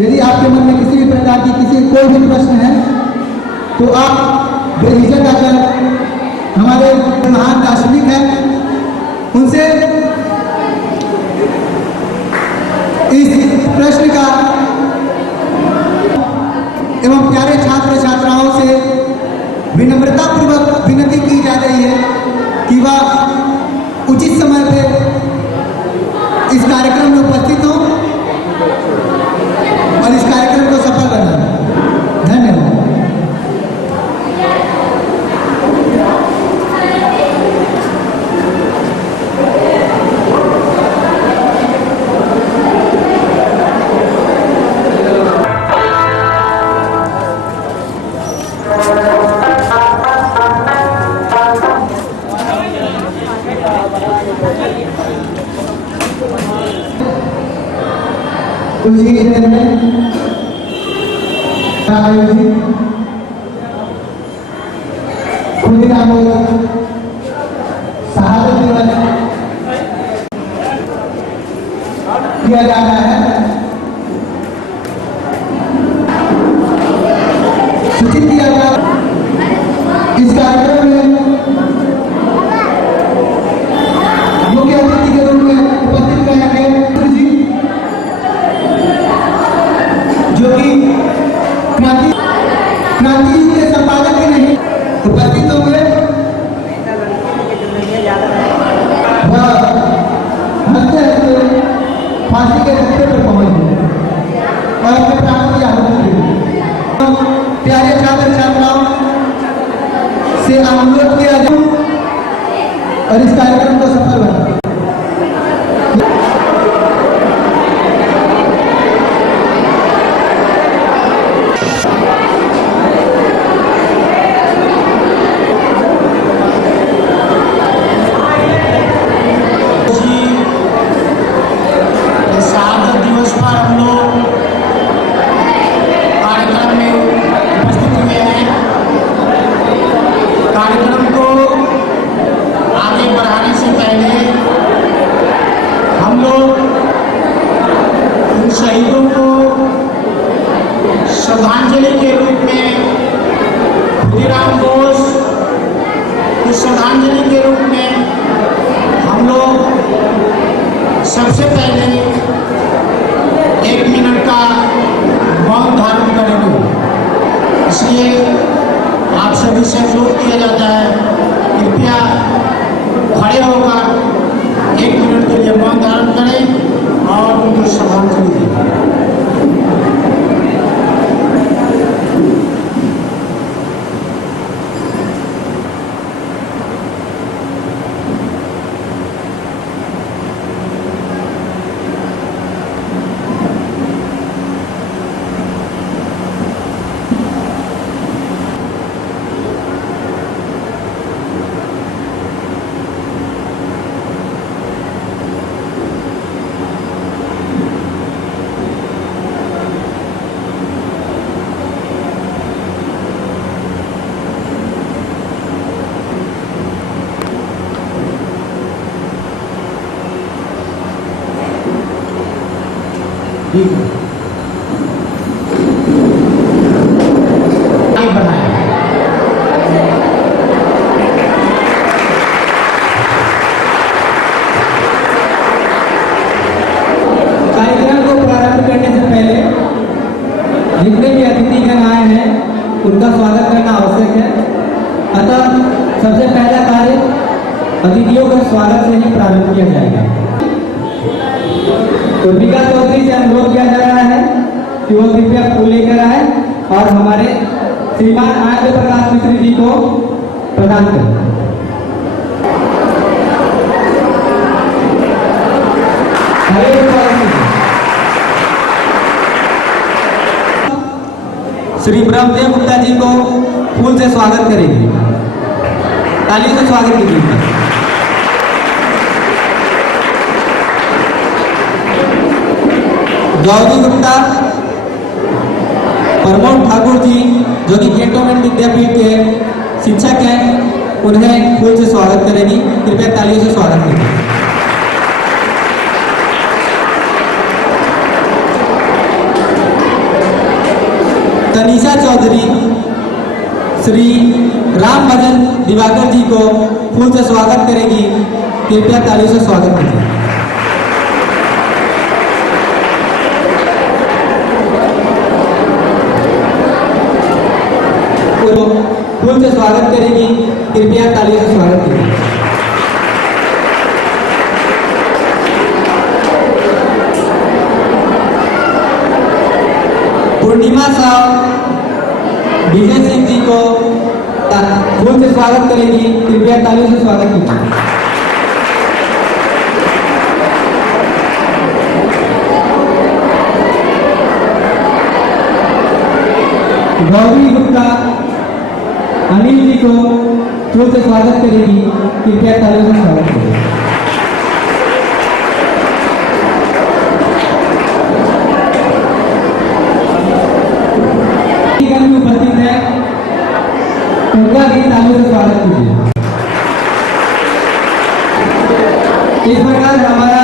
यदि आपके मन में किसी भी प्रकार की कोई भी प्रश्न है तो आप बेझिझक आकर हमारे महान दार्शनिक हैं उनसे इस प्रश्न का एवं प्यारे छात्र छात्राओं से विनम्रता पूर्वक विनती की जा रही है कि वह उचित समय पे इस कार्यक्रम में उपस्थित हो और इस कार्यक्रम को सफल बनाएं। धन्यवाद। किया जा रहा है, सूचित किया जा रहा है। इस कार्यक्रम में मुख्य अतिथि के रूप में उपस्थित रहेंगे जी, जो कि क्रांति युग के संपादक ही नहीं उपस्थित होंगे। फांसी के रस्ते पर पहुंच गए और अपने प्राणों की आहुति दी। प्यारे छात्र छात्राओं से अनुरोध किया जाए और इस कार्यक्रम को सफल बनाए। शहीदों को श्रद्धांजलि के रूप में खुदीराम बोस की श्रद्धांजलि के रूप में हम लोग सबसे पहले 1 मिनट का मौन धारण करेंगे। इसलिए आप सभी से अनुरोध किया जाता है कृपया खड़े होकर 1 मिनट के लिए मौन धारण करें और उनको श्रद्धांजलि दें। कार्यक्रम को प्रारंभ करने से पहले जितने भी अतिथिगण आए हैं उनका स्वागत करना आवश्यक है। अतः सबसे पहला कार्य अतिथियों का स्वागत से ही प्रारंभ किया जाएगा। उर्मिका चौधरी से अनुरोध किया जा रहा है कि वो कृपया फूल लेकर आए और हमारे श्रीमान आनंद प्रकाश मिश्र जी को प्रदान करें। श्री ब्रह्मदेव गुप्ता जी को फूल से स्वागत करेंगे। तालियों से स्वागत कीजिए। गौरी गुप्ता, प्रमोद ठाकुर जी जो कि कैंटोनमेंट विद्यापीठ के शिक्षक हैं, उन्हें फूल से स्वागत करेगी। कृपया तालियों से स्वागत करें। तनीषा चौधरी श्री राम भजन दिवाकर जी को फूल से स्वागत करेगी। कृपया तालियों से स्वागत कीजिए। फूल से स्वागत करेगी। कृपया तालियों से स्वागत कीजिए। पूर्णिमा साहब विजय सिंह जी को फूल से स्वागत करेगी। कृपया तालियों से स्वागत कीजिए। गौरी गुप्ता अनिल जी को फूल से स्वागत करेगी। कृपया तालियों से स्वागत कीजिए। उपस्थित है, उनका भी तालियों से स्वागत कीजिए। इस प्रकार हमारा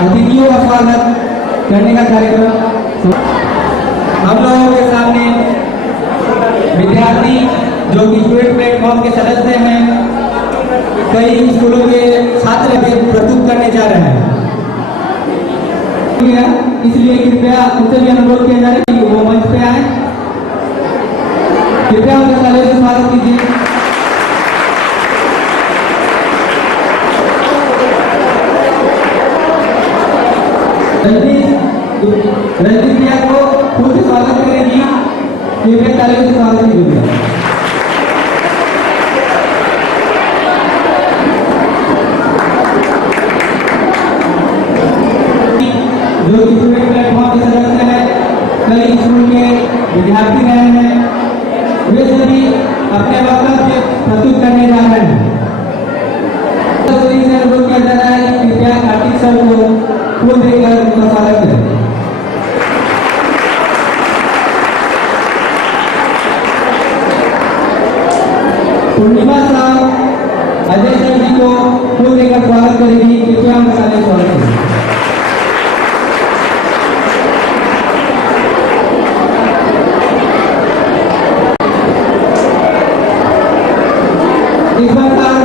अतिथियों का स्वागत करने का कार्यक्रम हम लोगों के सामने विद्यार्थी जो कि स्टूडेंट प्लेटफॉर्म के सदस्य हैं, कई स्कूलों के छात्र भी प्रस्तुत करने जा रहे हैं। इसलिए कृपया उनसे भी अनुरोध किया जा रहा है कि वो मंच पे आए। कृपया उनके तालियों से स्वागत कीजिए। रजनी प्रिया को फूल से स्वागत करेगी। कृपया तालियों से स्वागत कीजिए। जो स्टूडेंट प्लेटफॉर्म के सदस्य हैं, कई स्कूल के विद्यार्थी रहे हैं, वे सभी अपने वक्तव्य प्रस्तुत करने जा रहे हैं। से अनुरोध किया जा रहा है कि कृपया कार्तिक सर को फूल देकर उनका स्वागत करें। पूर्णिमा साहब अजय सर जी को फूल देकर स्वागत करेगी। कृपया उनका स्वागत करें। इस प्रकार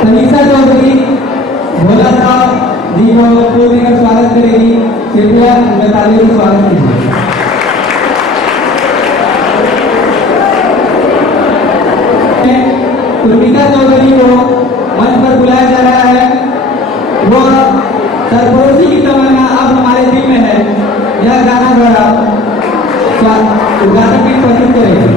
तनीषा चौधरी भोला साहब जी को फूल देकर स्वागत करेगी। कृपया उनका तालियों से स्वागत कीजिए। पूर्णिमा चौधरी को मंच पर बुलाया जा रहा है। वो सरफरोशी की तमन्ना अब हमारे दिल में है। यह गाना द्वारा उद्घाटन की प्रस्तुत करेगी।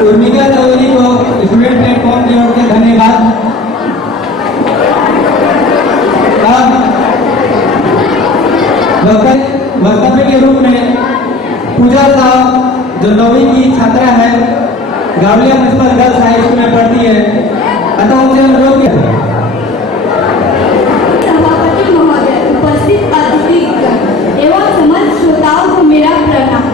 उर्मिला चौधरी को स्टूडेंट प्लेटफॉर्म की ओर से धन्यवाद। वक्तव्य के रूप में पूजा साहब जो 9वीं की छात्रा है, गावलिया म्युनिसिपल गर्ल्स हाई स्कूल में पढ़ती है, अतः उनसे अनुरोध किया। सभापति महोदय, उपस्थित अतिथि एवं समस्त श्रोताओं को मेरा प्रणाम।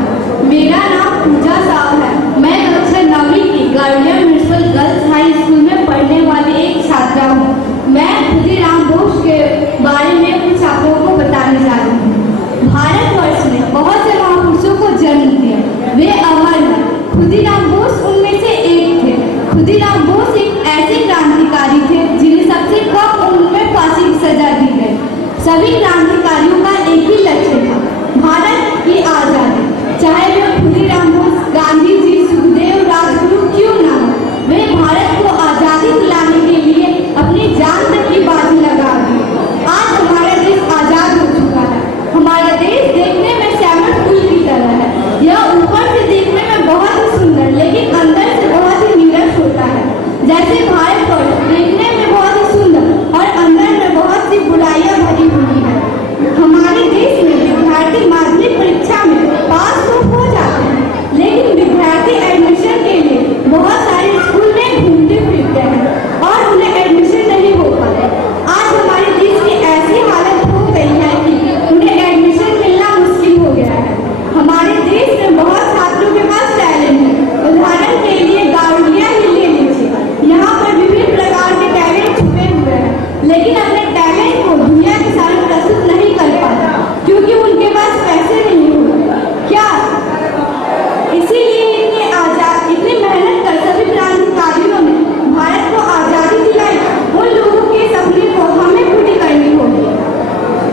मेरा नाम पूजा साहब है। मैं कक्षा 9वीं की गावलिया म्युनिसिपल गर्ल्स हाई स्कूल में पढ़ने वाली एक छात्रा हूँ। मैं खुदीराम बोस के बारे में कुछ आपको बताने जा रही हूँ। भारतवर्ष में सभी क्रांतिकारियों का एक ही लक्ष्य था, भारत की आजादी। चाहे वे खुदीराम बोस, गांधी जी, सुखदेव, राजगुरु क्यों ना हो, वे भारत को आजादी दिलाने के लिए अपनी जान तक की बाजी लगा दी। आज हमारा देश आजाद हो चुका है। हमारा देश देखने में श्यामल फूल की तरह है। यह ऊपर से देखने में बहुत ही सुंदर, लेकिन अंदर से बहुत ही नीरस होता है। जैसे भारतवर्ष देखने में बहुत ही सुंदर और अंदर में बहुत सी बुराइयां भरी हुई है। हमारे देश में विद्यार्थी माध्यमिक परीक्षा में पास तो हो जाते हैं, लेकिन विद्यार्थी एडमिशन के लिए बहुत सारे स्कूल में घूमते फिरते हैं और उन्हें एडमिशन नहीं हो पाता। आज हमारे देश की ऐसी हालत हो गई है कि उन्हें एडमिशन मिलना मुश्किल हो गया है। हमारे देश में बहुत छात्रों के पास टैलेंट है। उदाहरण के लिए गार्डिया ही ले लीजिए। यहाँ पर विभिन्न प्रकार के टैलेंट छुपे हुए हैं, लेकिन अपने टैलेंट को दुनिया के सामने प्रस्तुत नहीं कर पाते क्योंकि उनके पास पैसे नहीं होते। क्या इसीलिए इतनी मेहनत कर सभी क्रांतिकारियों ने भारत को आजादी दिलाई। उन लोगों के सपने को हमें पूरी करनी होगी।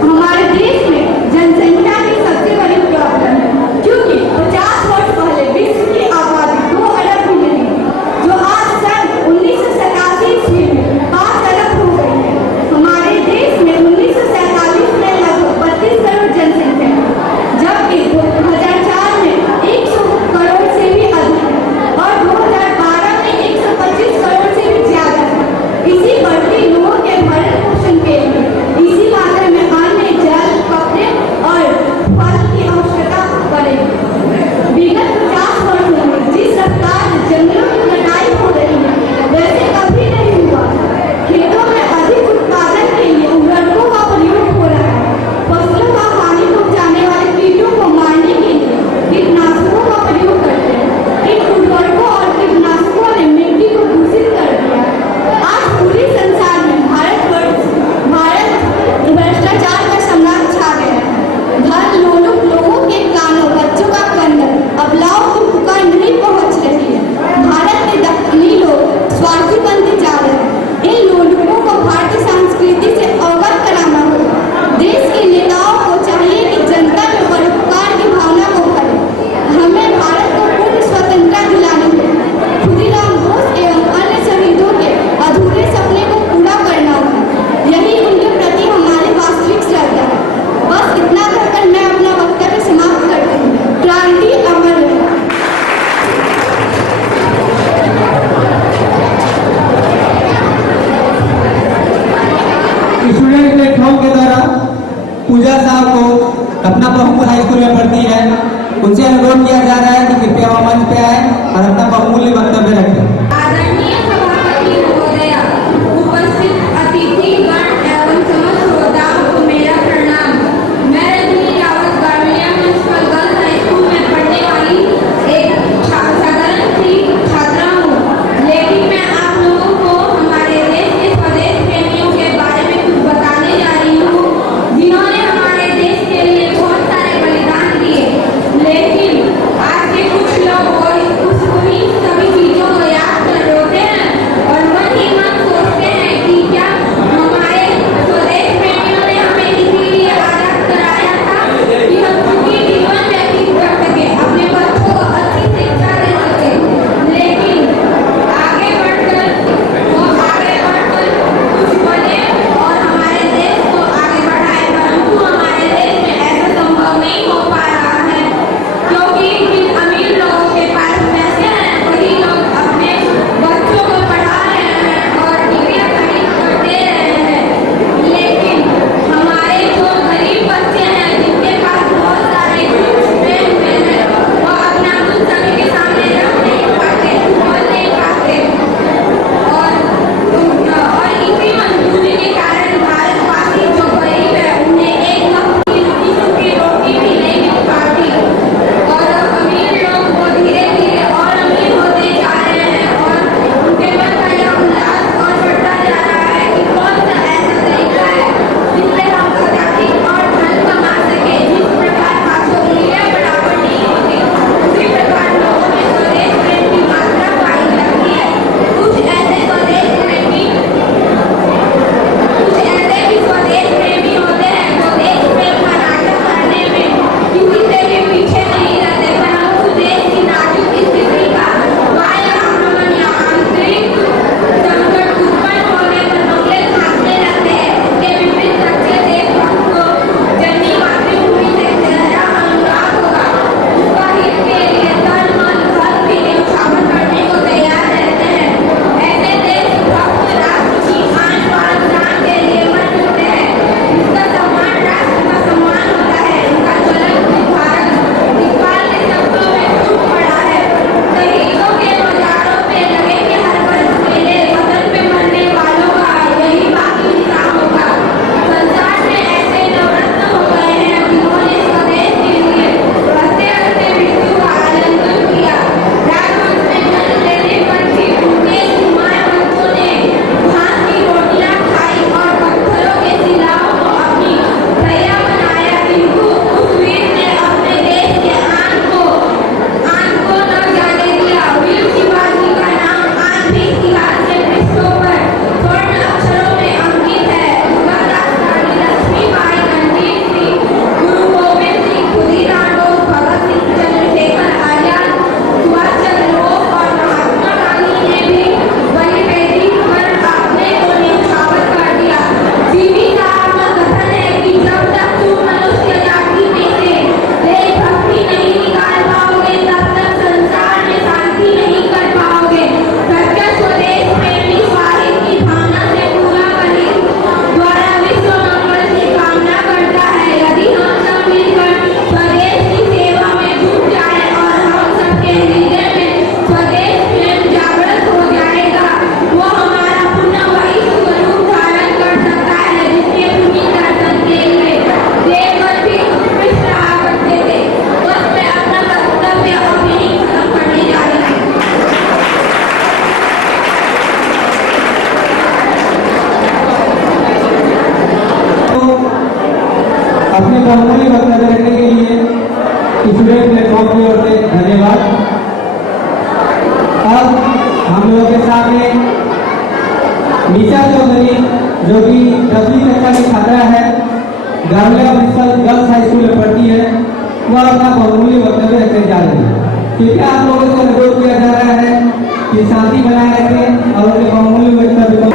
हमारे देश में जनसंख्या की सबसे बड़ी प्रॉब्लम है, क्योंकि 50 वर्ष पहले विश्व की आबादी 2 अरब भी नहीं थी, जो आज सन 1987 ईस्वी में 5 अरब हो गई है। हमारे देश में 1947 में लगभग 32 करोड़ जनसंख्या है, जबकि 2004 में 100 करोड़ से भी अधिक है और 2012 में 125 करोड़ से भी ज्यादा है। इसी बढ़ती लोगों के भरण पोषण के लिए इसी मात्रा में अन्न, जल, कपड़े और फल की आवश्यकता पड़ेगी। विगत 50 वर्षों में जिस रफ्तार से जंगलों की कटाई हो रही है, वैसे कभी नहीं हुआ था। खेतों में अधिक उत्पादन के लिए उर्वरकों का प्रयोग हो रहा है। फसलों को हानि पहुंचाने वाले कीटों को मारने के लिए कीटनाशकों का प्रयोग करते हैं। इन उर्वरकों और कीटनाशकों ने मिट्टी को दूषित कर दिया है। आज पूरे संसार में भारत भ्रष्टाचार का सम्राट छा गया है। धन लोलुप लोगों के कानों, बच्चों का कंदन, अबलाओं की पुकार नहीं पहुंच रही है। भारत के दक्षिणी लोग स्वार्थी बनते जा रहे हैं। इन लोलुपों को भारतीय संस्कृति से अवगत कराना होगा। देश के नेताओं को चाहिए कि जनता में परोपकार की भावना को करें। हमें भारत को पूर्ण स्वतंत्रता दिलानी है। खुदीराम बोस एवं अन्य शहीदों के अधूरे सपने को पूरा करना होगा। यही उनके प्रति हमारी वास्तविक श्रद्धा है। बस इतना कहकर मैं अपना वक्तव्य समाप्त करती हूँ। क्रांति अमर रहे। स्टूडेंट प्लेटफॉर्म के द्वारा पूजा साहब को अपना बहुमूल्य हाई स्कूल में भर्ती है। उनसे अनुरोध किया जा रहा है कि कृपया वो मंच पे आए और अपना बहुमूल्य वक्तव्य रखें। आदरणीय सभापति महोदया, उपस्थित अतिथिगण एवं समस्त श्रोताओं को मेरा प्रणाम। मैं Rajni Rawat Gardia municipal girls high school में पढ़ने वाली एक साधारण सी छात्रा हूँ, लेकिन मैं आप लोगों को हमारे देश के स्वदेश प्रेमियों के बारे में कुछ बताने जा रही हूँ, जिन्होंने हमारे देश के लिए बहुत सारे बलिदान दिए। लेकिन आज के कुछ लोग उन्हीं सभी चीजों को याद अपने बहुमूल्य वक्तव्य रखने के लिए स्टूडेंट प्लेटफॉर्म की ओर से धन्यवाद। अब हम लोगों के सामने निशा चौधरी जो कि 10वीं कक्षा की छात्रा है, गावलिया म्युनिसिपल गर्ल्स हाई स्कूल में पढ़ती है, वह अपना बहुमूल्य वक्तव्य रखने जा रही है। क्योंकि आप लोगों से अनुरोध किया जा रहा है कि शांति बनाए रखें और अपने बहुमूल्य वक्तव्य को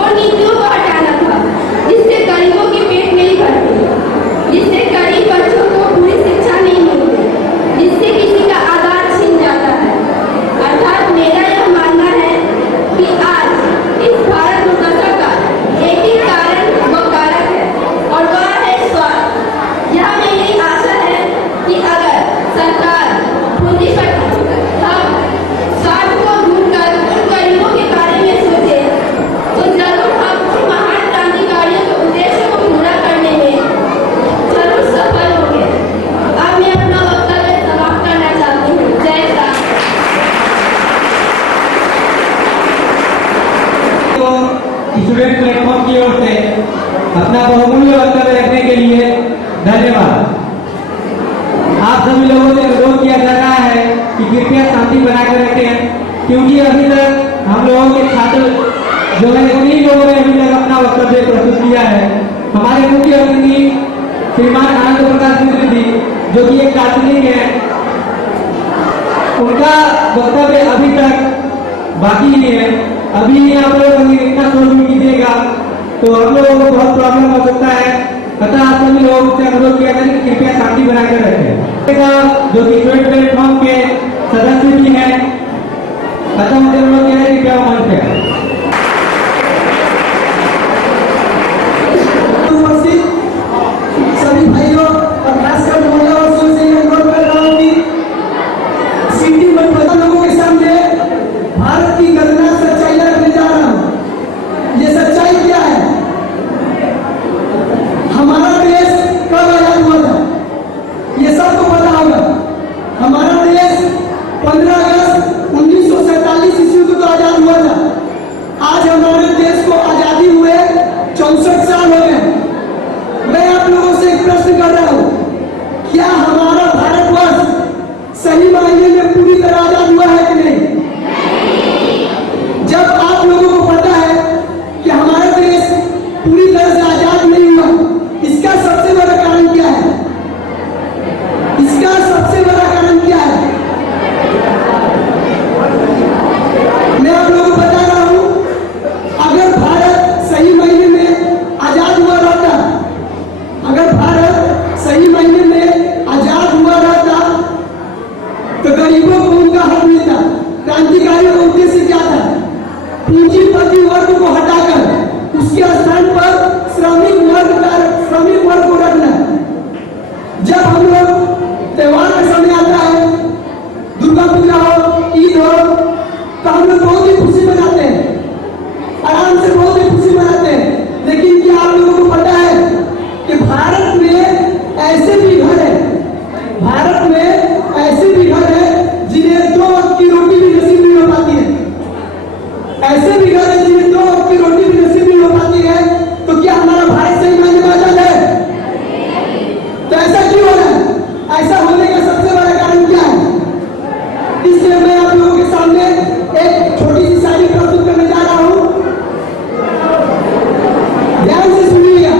और नीतियों को हटाना था, जिससे गरीबों के पेट नहीं भरते, जिससे गरीब बच्चों को पूरी शिक्षा नहीं मिलती, जिससे किसी का आधार छीन जाता है। अर्थात मेरा यह मानना है कि आज इस भारत दुर्दशा का एक ही कारण व कारक है, और वह है स्वार्थ। यह मेरी आशा है कि अगर सरकार पूंजीपति हम स्वार्थ को दूर कर उन गरीबों के बारे में सोचे, तो जरूर हम उन महान क्रांतिकारियों के उद्देश्य को पूरा करने में जरूर सफल होंगे। अब मैं अपना वक्तव्य समाप्त करना चाहती हूँ। जय श्री तो स्टूडेंट प्लेटफॉर्म की ओर से अपना बहुमूल्य वक्तव्य रखने के लिए धन्यवाद। आप सभी लोगों से अनुरोध किया जा रहा है कि कृपया शांति बनाकर रखें, क्योंकि अभी तक हम लोगों के छात्र जो है उन्हीं लोगों ने अभी तक अपना वक्तव्य प्रस्तुत किया है। हमारे मुख्य अतिथि श्रीमान आनंद प्रकाश मिश्र जी, जो कि एक दार्शनिक है, उनका वक्तव्य अभी तक बाकी ही है। अभी आप लोग अगर इतना शोर भी कीजिएगा तो हम लोगों को बहुत प्रॉब्लम हो सकता है। अतः आप सभी लोगों से अनुरोध किया जाए कि कृपया शांति बनाकर रखें। जो कि स्टूडेंट प्लेटफॉर्म के सदस्य भी हैं, अतः मुझे अनुरोध किया है कि कृपया मंच पे आएं। सभी भाइयों और खासकर महिला और से अनुरोध कर रहा हूँ कि सिटी में लोगों के सामने भारत की गणना सच्चाई रखने जा रहा हूँ। ये सच्चाई क्या है? हमारा देश कब आजाद हुआ था? ये सबको पता होगा। हमारा देश 15 अगस्त 1947 ईस्वी को तो आजाद हुआ था। आज हमारे देश को आजादी हुए 64 साल हो गए। मैं आप लोगों से एक प्रश्न कर रहा हूं, क्या हमारा भारतवर्ष सही मायने में पूरी तरह आजाद हुआ है कि नहीं? जब आप लोगों को पता है कि हमारा देश पूरी तरह से आजाद नहीं हुआ, इसका सबसे बड़ा कारण क्या है? इसका सबसे बड़ा कारण क्या है? मैं आप लोगों को बता रहा हूं, अगर भारत सही मायने में आजाद हुआ रहता, अगर भारत सही मायने में आजाद हुआ रहता तो गरीबों को उनका हक मिलता। क्रांतिकारियों का उद्देश्य क्या था? पूंजीपति वर्ग को हटाकर उसके स्थान पर श्रमिक वर्ग को रखना। जब हम लोग त्योहार का समय आता है, दुर्गा पूजा हो, ईद हो, तो हम लोग बहुत ही खुशी मनाते हैं, आराम से बहुत ही खुशी मनाते हैं। लेकिन क्या आप लोगों को पता है कि भारत में ऐसे भी घर है, भारत में ऐसे भी घर है जिन्हें 2 वक्त की रोटी भी नसीब नहीं हो पाती है। ऐसे भी घर है जिन्हें 2 वक्त की रोटी भी नसीब नहीं हो पाती है। तो क्या हमारा भारत सही मायने में आजाद है? तो ऐसा क्यों हो रहा है? ऐसा होने का सबसे बड़ा कारण क्या है? इसलिए मैं आप लोगों के सामने एक छोटी सी शायरी प्रस्तुत करने जा रहा हूं। ध्यान से सुनिएगा।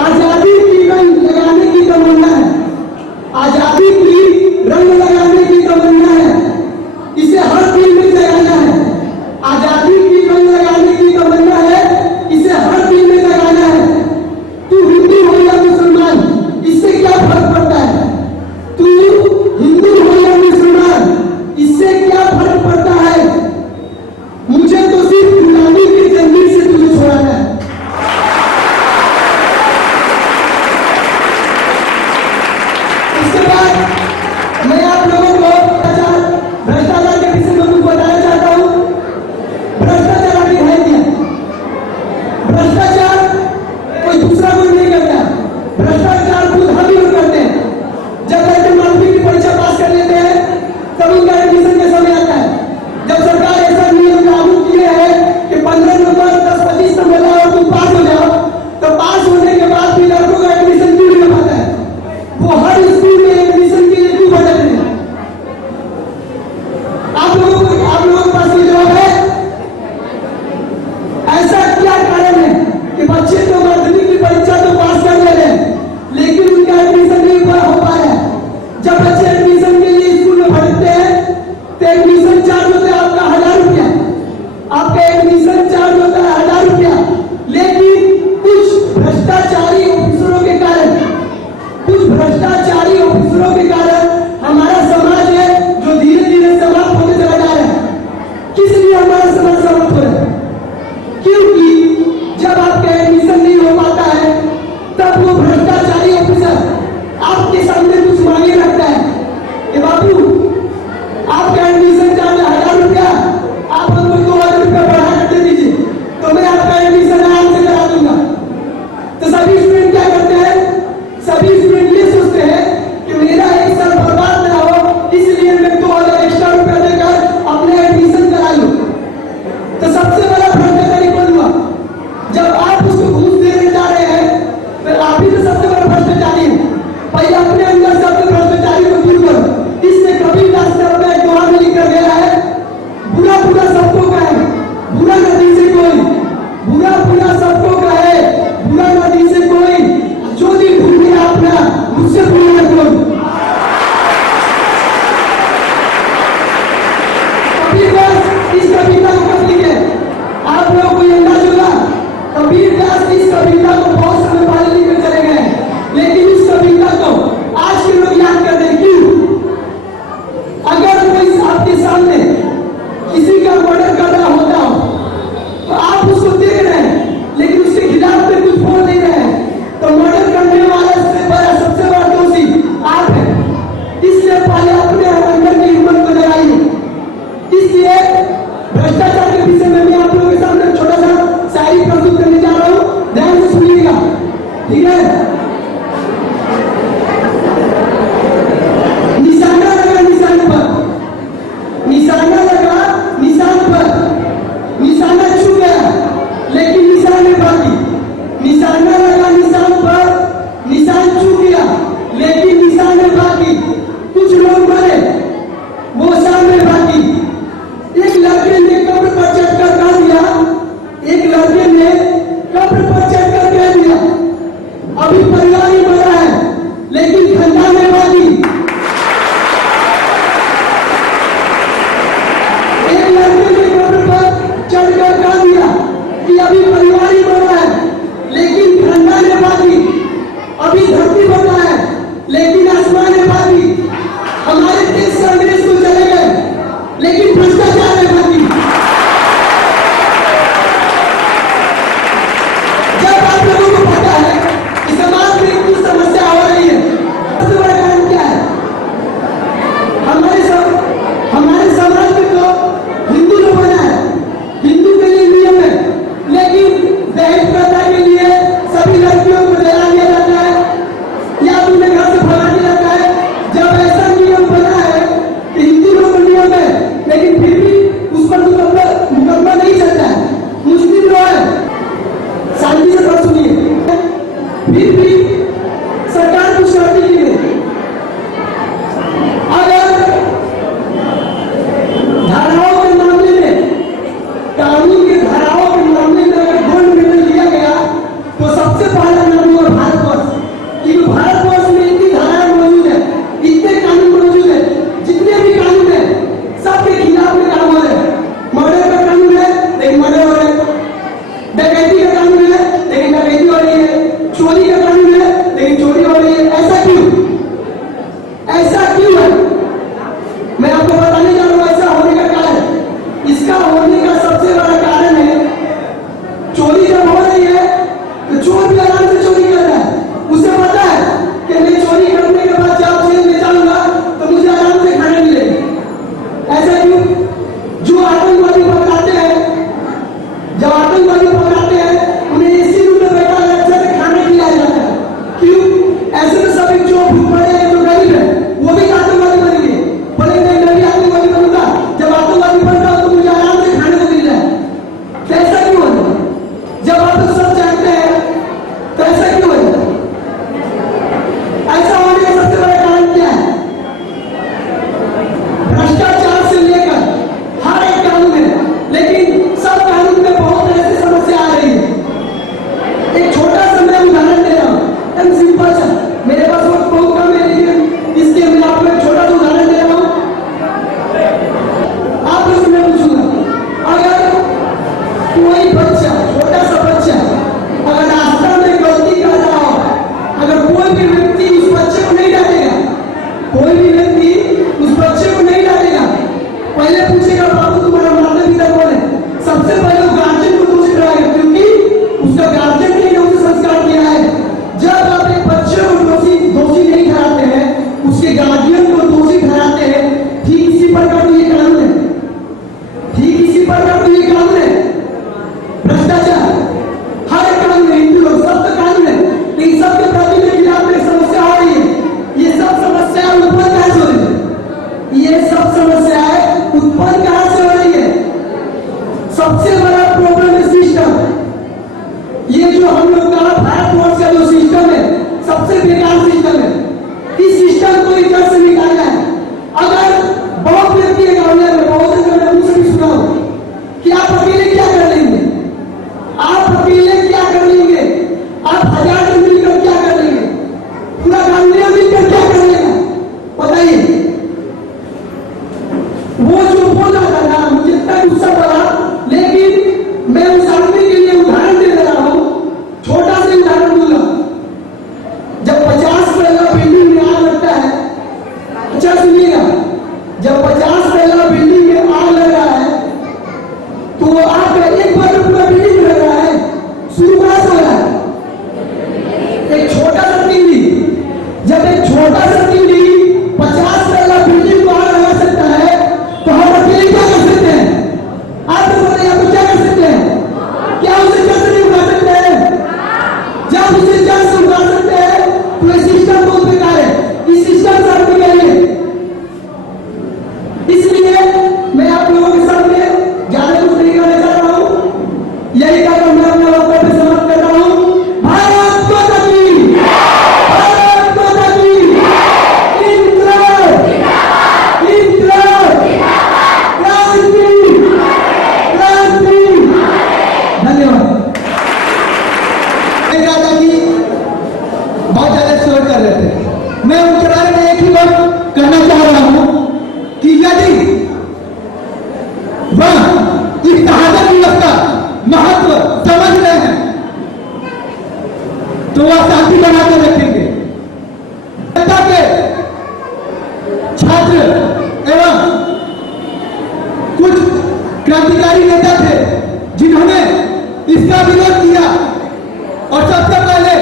आजादी की रंग लगाने की तमन्ना है, आजादी की रंग लगाने की तमन्ना है, इसे हर दिल में जगाना है। आजादी की रंग लगाने की तमन्ना है, इसे हर दिल में जगाना है। तू हिंदू हो या मुसलमान, इससे क्या फर्क पड़ता है? तू हिंदू हो या मुसलमान, इससे क्या फर्क पड़ता है? मुझे तो सिर्फ गुलामी की जंजीर से तुझे छोड़ाना है। इसके बाद मैं आप लोगों को भ्रष्टाचार के विषय में कुछ बताना चाहता हूं। भ्रष्टाचार आपने दिखाई दिया। भ्रष्टाचार कोई दूसरा कोई नहीं करता, भ्रष्टाचार खुद हम ही लोग करते हैं। जब लड़के माध्यमिक की परीक्षा पास कर लेते हैं तब उनका एडमिशन का समय आता है। जब सरकार ऐसा नियम लागू किए है कि 15 नंबर 10-25 नंबर लाओ और तुम पास हो जाओ, तो पास होने के बाद भी लड़कों का एडमिशन क्यों नहीं हो पाता है? वो हर स्कूल में एडमिशन के लिए क्यों भटक रहे हैं? आप लोगों के पास ये जवाब है? ऐसा क्या कारण है कि बच्चे तो माध्यमिक की परीक्षा तो पास कर ले रहे हैं लेकिन उनका एडमिशन नहीं हो पा रहा है? जब बच्चे एडमिशन के लिए स्कूल में भटकते हैं तो एडमिशन चार्ज होता है आपका 1000 रुपया। आपका एडमिशन चार्ज कबीर दास की इस कविता को बहुत समय पहले लिखकर चले गए, लेकिन इस कविता को आज के लोग याद करते हैं। क्यों? अगर कोई आपके सामने किसी का मर्डर कर रहा होता हो तो आप उसको देख रहे हैं, लेकिन उसके खिलाफ में कुछ बोल नहीं रहे हैं, तो मर्डर करने वाला से बड़ा सबसे बड़ा दोषी आप हैं। इसलिए पहले अपने अंदर की हिम्मत को जगाइए। इसलिए भ्रष्टाचार के विषय में मैं आप लोगों के सामने एक छोटा सा शायरी प्रस्तुत करने जा रहा हूँ, ध्यान से सुनिएगा, ठीक है? निशाना लगा निशान पर, निशाना लगा निशान पर, निशाना छू गया लेकिन निशान है बाकी। निशाना लगा निशान पर, निशान छू गया लेकिन निशान है बाकी। कुछ लोग मरे वो शाम है बाकी। एक लड़के ने कब्र पर चढ़कर कह दिया, एक लड़के ने कब्र पर चढ़कर कह दिया, अभी परिवार ही मरा है लेकिन खंडा में बाकी। एक लड़के ने कब्र पर चढ़कर कह दिया कि अभी परिवार ही मरा है लेकिन खंडा में बाकी। अभी धरती बना है लेकिन आसमान है बाकी। हमारे देश से अंग्रेज को चले गए लेकिन भ्रष्टाचार है बाकी। जब आप लोगों को पता है कि समाज में कुछ समस्या हो रही है, सबसे बड़ा कारण क्या है? हमारे समाज में तो हिंदू लोग बना है, हिंदू के लिए नियम है, लेकिन दहेज प्रथा के लिए सभी लड़कियों को जला दिया जाता है या उन्हें घर से भगा दिया जाता है। जब ऐसा नियम बना है कि हिंदू लोग का नियम है, लेकिन फिर भी उस पर मुकदमा नहीं चलता है। मुस्लिम लोग है, शांति से बात सुनिए, फिर भी सरकार कुछ करती नहीं है। अगर धाराओं के मामले में, कानून के धाराओं के मामले में अगर गोल्ड मेडल लिया गया तो सबसे पहला नाम हुआ भारतवर्ष। क्योंकि भारतवर्ष में इतनी धाराएं मौजूद है, इतने कानून मौजूद है, जितने भी कानून है सबके खिलाफ में काम हो रहे हैं। मर्डर का कानून है लेकिन मर्डर हो रहा है, डकैती का कानून है लेकिन डकैती हो रही है, चोरी का कानून है लेकिन चोरी हो रही है। ऐसा क्यों? ऐसा क्यों है? मैं आपको बताने जा रहा हूँ ऐसा होने का कारण। इसका होने का सबसे बड़ा कारण है, चोरी जब हो रही है तो चोर भी आराम से चोरी कर रहा है। उसे पता है कि मैं चोरी करने के बाद जब जेल में जाऊंगा तो मुझे आराम से खाने मिलेगी। ऐसा क्यों? जो आतंकवादी पकड़ाते हैं, जब आतंकवादी पकड़ाते हैं उन्हें एसी रूम में बैठा अच्छे से खाने खिलाया जाता है। क्यों? ऐसे तो सभी जो भूख पड़े हैं, जो गरीब है, वो भी आतंकवादी बनेंगे। बोले मैं भी आतंकवादी बनूंगा, जब आतंकवादी बन रहा हूं तो मुझे आराम से खाने को मिल रहा है। तो ऐसा क्यों है? जब आप लोग सब जानते हैं तो ऐसा क्यों है? ऐसा होने का सबसे बड़ा कारण क्या है? भ्रष्टाचार से लेकर हर एक कानून है, लेकिन सब कानून में बहुत ऐसी समस्या आ रही है। एक छोटा सा मैं उदाहरण दे रहा हूँ, एकदम सिंपल सा, मेरे पास वक्त बहुत कम है लेकिन इसलिए मैं आपको एक छोटा सा उदाहरण दे रहा हूँ। आप लोग से मैं पूछूंगा, अगर कोई बच्चा, छोटा सा बच्चा अगर रास्ता में गलती कर रहा हो, अगर कोई भी व्यक्ति उस बच्चे को नहीं डालेगा, कोई भी व्यक्ति उस बच्चे को नहीं डालेगा, पहले पूछेगा बाबू तुम्हारा माता पिता कौन है? सबसे पहले गार्जियन को दोषी ठहराएगा, क्योंकि उसका गार्जियन ने उसे संस्कार दिया है। जब आप एक बच्चे को दोषी नहीं ठहराते हैं, उसके गार्जियन को दोषी ठहराते हैं, ठीक इसी प्रकार तो ये कानून है, ठीक इसी प्रकार तो ये कानून है। भ्रष्टाचार हर एक कानून है, हिंदू लोग सब तो कानून है, लेकिन सबके प्रति खिलाफ में समस्या यही कहकर मैं अपना वक्तव्य समाप्त कर रहा हूँ। भारत माता की, भारत माता की, इंद्र, इंद्र, क्रांति, क्रांति। धन्यवाद। मैं दादा जी बहुत ज्यादा शोर कर रहे थे। मैं उनके बारे में एक ही बात कहना चाह रहा हूं कि यदि वह इस शहादत दिवस का महत्व समझ रहे हैं तो वह शांति बना कर रखेंगे। जनता के छात्र एवं कुछ क्रांतिकारी नेता थे जिन्होंने इसका विरोध किया और सबसे पहले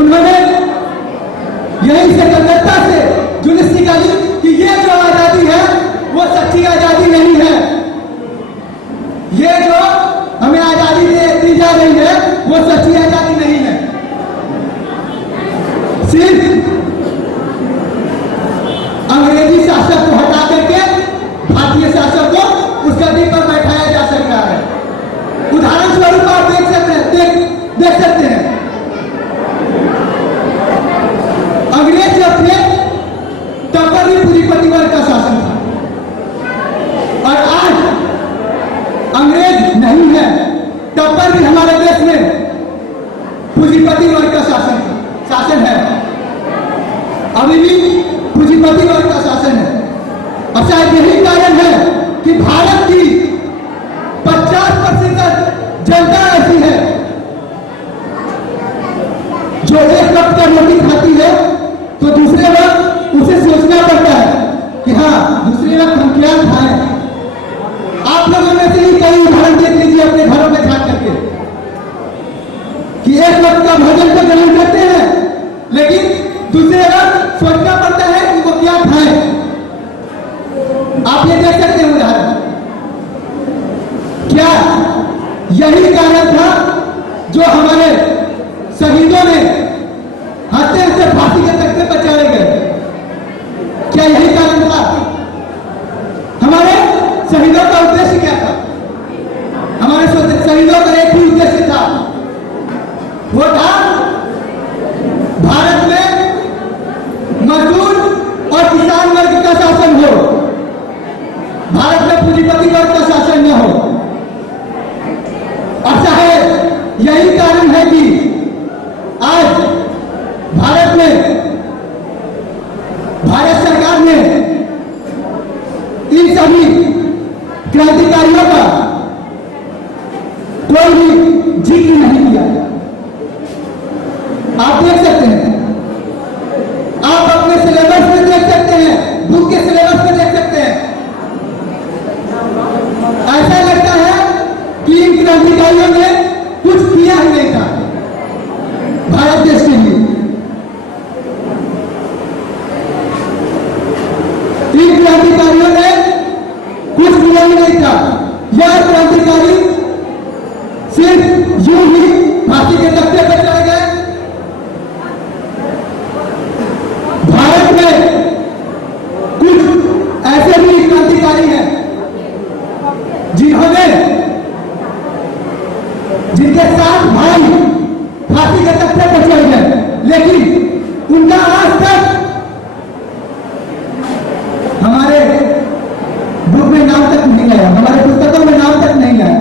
उन्होंने यही से कलकत्ता से जुलूस निकाली कि ये जो आजादी है वो सच्ची आजादी नहीं है। ये जो हमें आजादी दी जा रही है वो सच्ची आजादी नहीं है। सिर्फ अंग्रेजी शासक को हटा करके भारतीय शासक को उस गद्दी पर बैठाया जा सकता है। उदाहरण स्वरूप आप देख सकते हैं अंग्रेज जब थे तब पर भी पूंजीपति वर्ग का शासन था और आज अंग्रेज नहीं है तब पर भी हमारे देश में पूंजीपति वर्ग का शासन है। अभी भी पूंजीपति वर्ग का शासन है और शायद यही कारण है कि भारत की 50% जनता ऐसी है जो एक वक्त का रोटी खाती है तो दूसरे वक्त उसे सोचना पड़ता है कि हाँ दूसरे वक्त हम क्या खाएं। आप लोगों में से ही कई उदाहरण देख लीजिए अपने घरों में खा करके कि एक वक्त का भोजन तो ग्रहण करते हैं लेकिन दूसरे वक्त सोचना पड़ता है कि वो क्या खाएं। आप ये देख सकते हैं उदाहरण। क्या यही कारण था जो हमारे शहीदों ने हंसते हंसते फांसी के तख्ते पर चढ़े गए? क्या यही कारण था? हमारे शहीदों का उद्देश्य क्या था? हमारे शहीदों का एक ही उद्देश्य था, वो था भारत में मजदूर और किसान वर्ग का शासन हो, भारत में पूंजीपति वर्ग का शासन न हो। और शायद यही कारण है कि आज भारत में भारत सरकार ने इन सभी क्रांतिकारियों का कोई भी जिक्र नहीं किया। आप देख सकते हैं, आप अपने सिलेबस में देख सकते हैं, बुक के सिलेबस में देख सकते हैं। ऐसा लगता है कि इन क्रांतिकारियों ने कुछ किया ही नहीं था भारत देश के लिए। इन क्रांतिकारियों ने कुछ किया ही नहीं था। यह क्रांतिकारी सिर्फ यूं ही फांसी के तख्ते पर चढ़ गए। भारत में कुछ ऐसे भी क्रांतिकारी हैं जिनके साथ भाई फांसी के तख्ते पर चढ़ गए, लेकिन उनका आज तक हमारे बुक में नाम तक नहीं आया, हमारे पुस्तकों में नाम तक नहीं आया।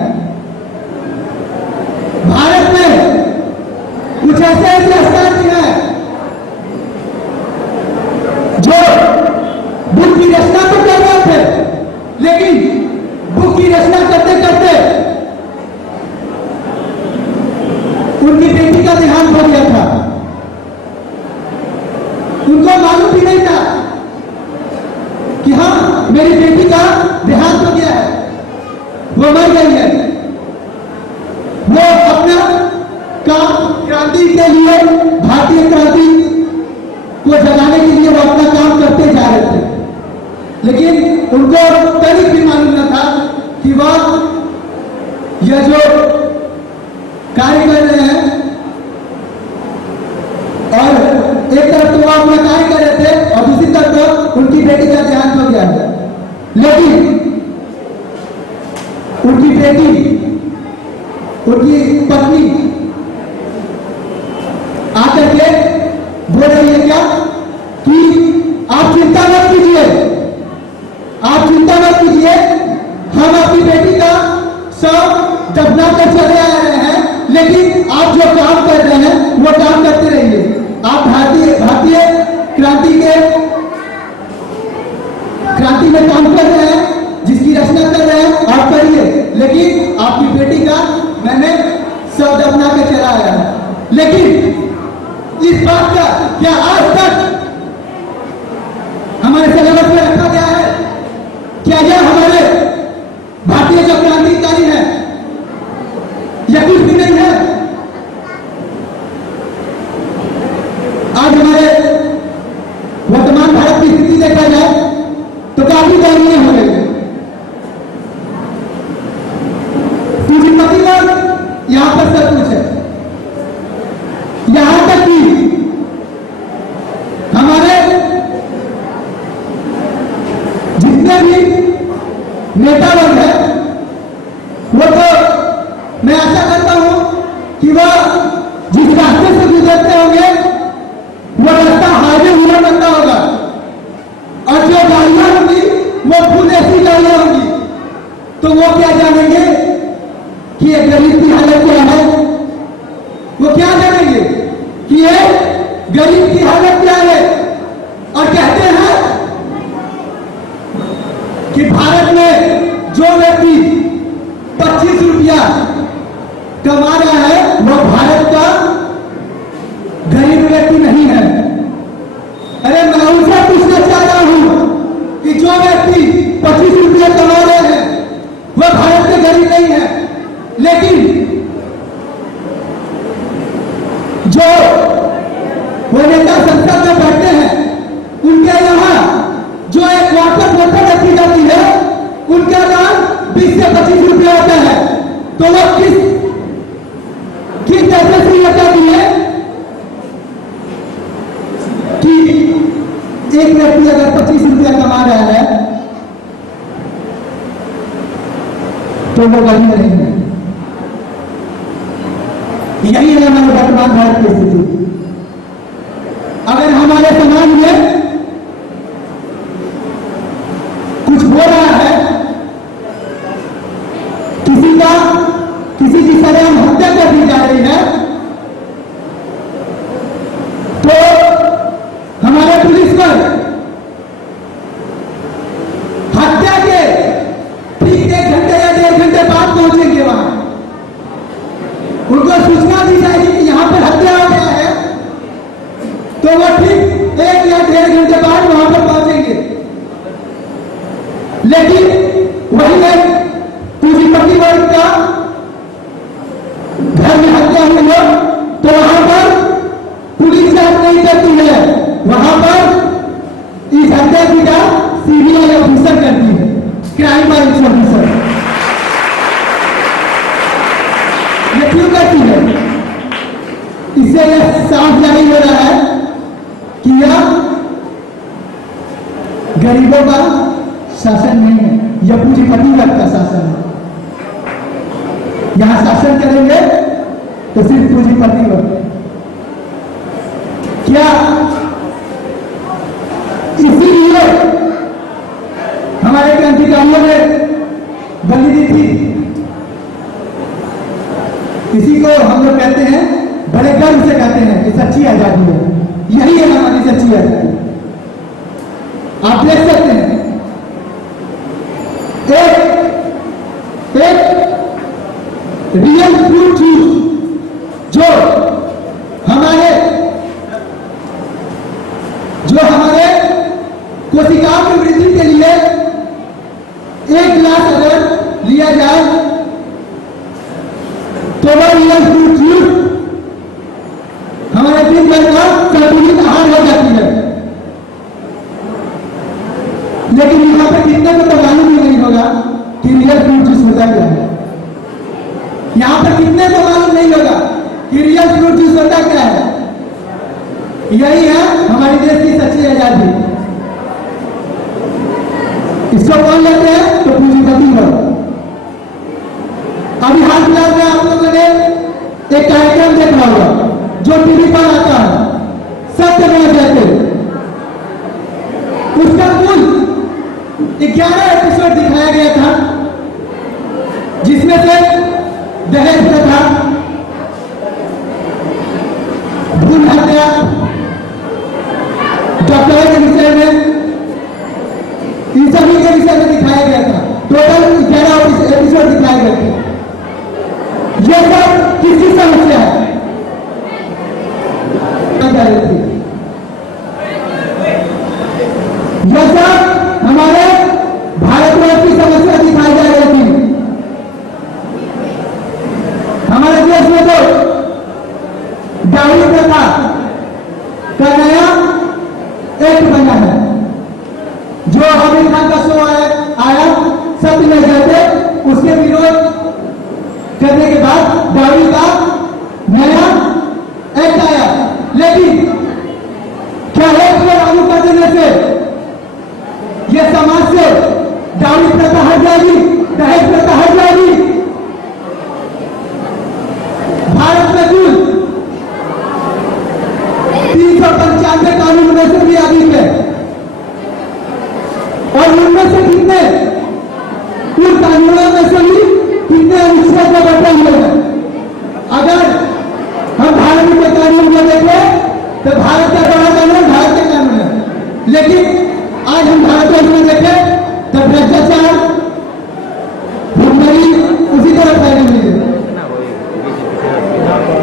भारत में कुछ ऐसे स्थान हैं जो बुक की रचना तो कर रहे थे, लेकिन बुक की रचना करते करते उनकी बेटी का देहांत हो गया था। उनको मालूम भी नहीं था कि हाँ मेरी बेटी का देहांत हो गया है, वो मर गई है। वो अपना काम क्रांति के लिए, भारतीय क्रांति को जगाने के लिए वो अपना काम करते जा रहे थे, लेकिन उनको कभी भी मालूम न था कि वह यह जो कार्य कर रहे हैं, और एक तरफ तो वो अपना कार्य कर रहे थे और दूसरी तरफ तो उनकी बेटी का देहांत हो गया है। लेकिन उनकी बेटी उनकी पत्नी आकर के बोल रही है क्या कि आप चिंता मत कीजिए, आप चिंता मत कीजिए, हम अपनी बेटी का शव दफना कर चले आ रहे हैं, लेकिन आप जो काम कर रहे हैं वो काम करते रहिए। आप भारतीय क्रांति में काम कर रहे हैं, जिसकी रचना कर रहे हैं आप करिए, लेकिन आपकी बेटी का मैंने शव दफना के चला आया है। लेकिन इस बात का क्या आज तक हमारे सिलेबस में रखा गया है? क्या यह हमारे भारतीय जो क्रांतिकारी है यह कुछ भी नहीं है? आज हमारे वर्तमान भारत की स्थिति देखा जाए तो काफी दयनीय हो गई है। पूंजीपति लोग यहां पर सब कुछ है, यहां तक कि हमारे जितने भी नेता लोग हैं वो तो मैं आशा करता हूं कि वह जिस रास्ते से गुजरते होंगे वो रास्ता हाईवे हुआ करता होगा, और जो गाड़ियां होंगी वो फुल ऐसी गाड़ियां होंगी, तो वो क्या जानेंगे कि ये गरीब की हालत क्या है? वो क्या जानेंगे कि ये गरीब की हालत क्या है? और कहते हैं कि भारत में जो व्यक्ति 25 रुपया कमा रहा है वो भारत का गरीब व्यक्ति नहीं है। अरे मैं उनसे पूछना चाह रहा हूं कि जो व्यक्ति 25 रुपया कमा रहे हैं वह भारत के गरीब नहीं है, लेकिन जो वो नेता संसद में बैठते हैं उनके यहाँ जो एक वाटर बोतल रखी जाती है उनका दाम 20 से 25 रुपया होता है, तो वह किस तरह से यह कहती है कि एक व्यक्ति अगर 25 रुपया कमा रहा है तो वो गरीब नहीं है। यही है हमारे वर्तमान भारत की स्थिति। अगर हमारे समाज में कुछ हो रहा है, किसी की सरेआम हत्या कर दी जा रही है, तो हमारे पुलिस पर हत्या के ठीक 1 घंटे या 1.5 घंटे बाद पहुंचेंगे वहां, उनको सूचना दी जाएगी कि यहां पर हत्या हो गया है, तो वो ठीक 1 या 1.5 घंटे बाद वहां पर पहुंचेंगे। लेकिन वही एक पूंजीपति वर्ग का घर में हत्या हुई हो तो वहां पर पुलिस जांच नहीं करती है, वहां पर इस हत्या की जांच सीबीआई ऑफिसर करती है, क्राइम ब्रांच ऑफिसर। ये क्यों करती है? इससे यह साफ जाहिर हो रहा है कि यह गरीबों का शासन नहीं है, यह पूंजीपति वर्ग का शासन है। यहां शासन करेंगे तो सिर्फ पूंजीपति वर्ग। क्या इसीलिए हमारे क्रांतिकारियों ने बलि दी थी? इसी को हम लोग कहते हैं, बड़े गर्व से कहते हैं कि सच्ची आजादी है। यही है हमारी सच्ची आजादी। आप देख सकते हैं एक रियल फ्रूट जूस जो हमारे कोशिकाओं की वृद्धि के लिए 1 गिलास अगर लिया जाए तो वह रियल फ्रूट जूस हमारे दिन भर का संतुलित आहार हो जाती है। लेकिन यहां पर कितने को तो मालूम ही नहीं होगा कि रियल फ्रूट जूस होता क्या है। यहां पर कितने को मालूम नहीं होगा कि रियल फ्रूट जूस होता क्या है। यही है हमारे देश की सच्ची आजादी। इसको कौन लेते हैं? तो पूंजीपति लोग। अभी हाल फिलहाल में आप लोगों ने एक कार्यक्रम देखा होगा जो टीवी पर आता है, सत्यमेव जयते। उसका कुल 11 एपिसोड दिखाया गया था, जिसमें से दहेज प्रथा, भ्रूण हत्या, डॉक्टरों के विषय में, इन सभी के विषय में दिखाया गया था। टोटल 11 एपिसोड दिखाए गए थे। ये सब किसकी समस्या है? यह सब हमारे भारतवर्ष की समस्या दिखाई जा रही थी। हमारे देश में तो डाउरी प्रथा का नया एक्ट बना है, जो आमिर खान का शो आया सत्यमेव जयते, उसके विरोध करने के बाद डाउरी का नया एक्ट आया। लेकिन क्या एक्ट को लागू कर देने से यह समाज से डाउरी प्रथा हट जाएगी, दहेज प्रथा हट जाएगी? भारत में कुल 395 कानून में से भी अधिक है, और उनमें से कितने कुल कानूनों में से भी कितने अनुच्छेद में बटे हुए हैं? अगर हम भारत के कानून को देखें तो भारत का बड़ा कानून भारत के कानून है, लेकिन आज हम भारत में देखें तो भ्रष्टाचार, भुखमरी उसी तरह फैली हुई है,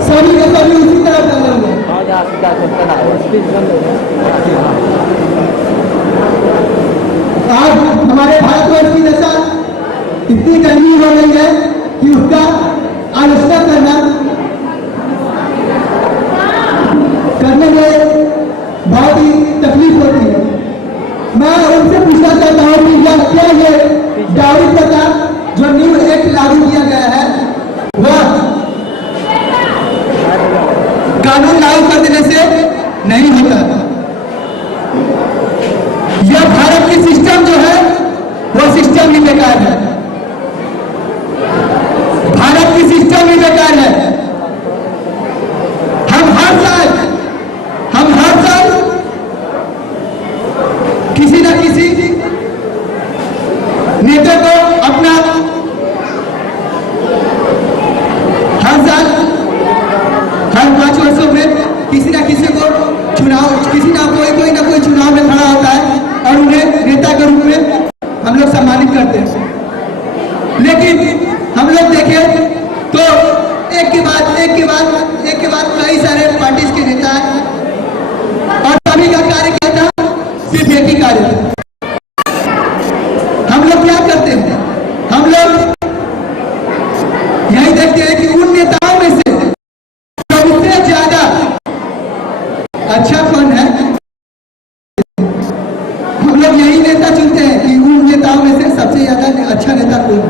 सभी के सभी उसी तरह फैले हुए हैं। आज हमारे भारतवर्ष की दशा इतनी गर्मी हो गई है कि उसका आलोचना करने में बहुत ही तकलीफ होती है। मैं उनसे पूछना चाहता हूँ कि क्या ये डाउरी प्रथा जो न्यू एक्ट लागू किया गया है, वह कानून लागू कर देने से नहीं होता? यह भारत की सिस्टम जो है वो सिस्टम ही बेकार है। भारत की सिस्टम ही बेकार है। हम हर साल किसी न किसी नेता को अपना, हर साल हर 5 वर्षों में किसी न किसी को चुनाव, किसी ना कोई ना कोई चुनाव में खड़ा होता है और उन्हें नेता के रूप में हम लोग सम्मानित करते हैं। लेकिन हम लोग देखें तो एक के बाद कई सारे पार्टी के नेता हैं, और सभी का कार्य क्या था? सिर्फ एक ही कार्य था। हम लोग क्या करते हैं? हम लोग यही देखते हैं कि उन नेताओं में से सबसे ज्यादा अच्छा कौन है, हम लोग यही नेता चुनते हैं कि उन नेताओं में से सबसे ज्यादा अच्छा नेता कौन है।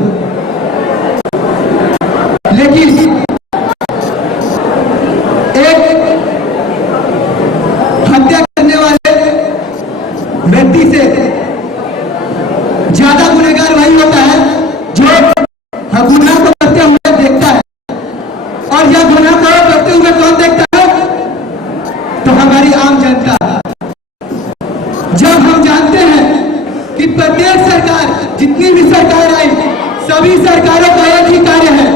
लेकिन एक हत्या करने वाले व्यक्ति से ज्यादा गुनहगार वही होता है जो गुनाह को करते हुए देखता है। और यह गुनाह को करते हुए कौन देखता है? तो हमारी आम जनता। जब हम जानते हैं कि प्रत्येक सरकार, जितनी भी सरकार आई, सभी सरकारों का एक ही कार्य है,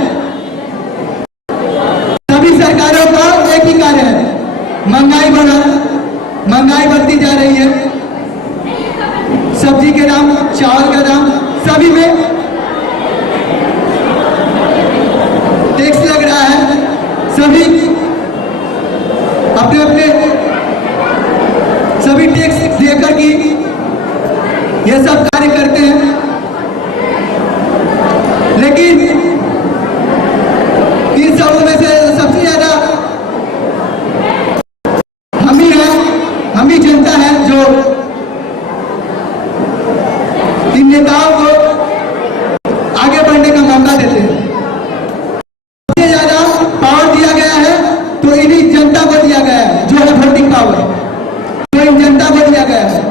सभी सरकारों का एक ही कार्य है, महंगाई बढ़ती जा रही है, सब्जी के दाम, चावल का दाम, सभी में टैक्स लग रहा है। सभी अपने सभी टैक्स देकर की ये सब कार्य करते हैं। लेकिन इन सबों में से सबसे ज्यादा हम ही जनता है जो इन नेताओं को आगे बढ़ने का मौका देते हैं। सबसे ज्यादा पावर दिया गया है तो इन्हीं जनता को दिया गया है, जो है वोटिंग पावर, जो इन जनता को दिया गया है।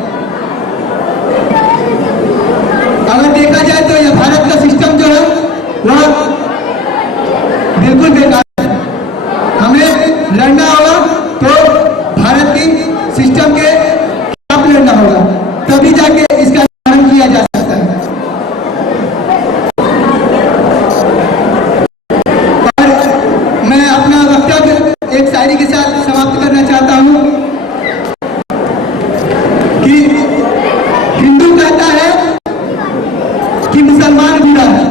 अगर देखा जाए तो यह भारत का सिस्टम जो है वह बिल्कुल बेकार है। लड़ना होगा तो भारत की सिस्टम के खिलाफ लड़ना होगा, तभी जाके इसका निर्धारण किया जा सकता है। और मैं अपना वक्तव्य एक शायरी के साथ समाप्त करना चाहता हूं कि हिंदू कहता है कि मुसलमान बुरा है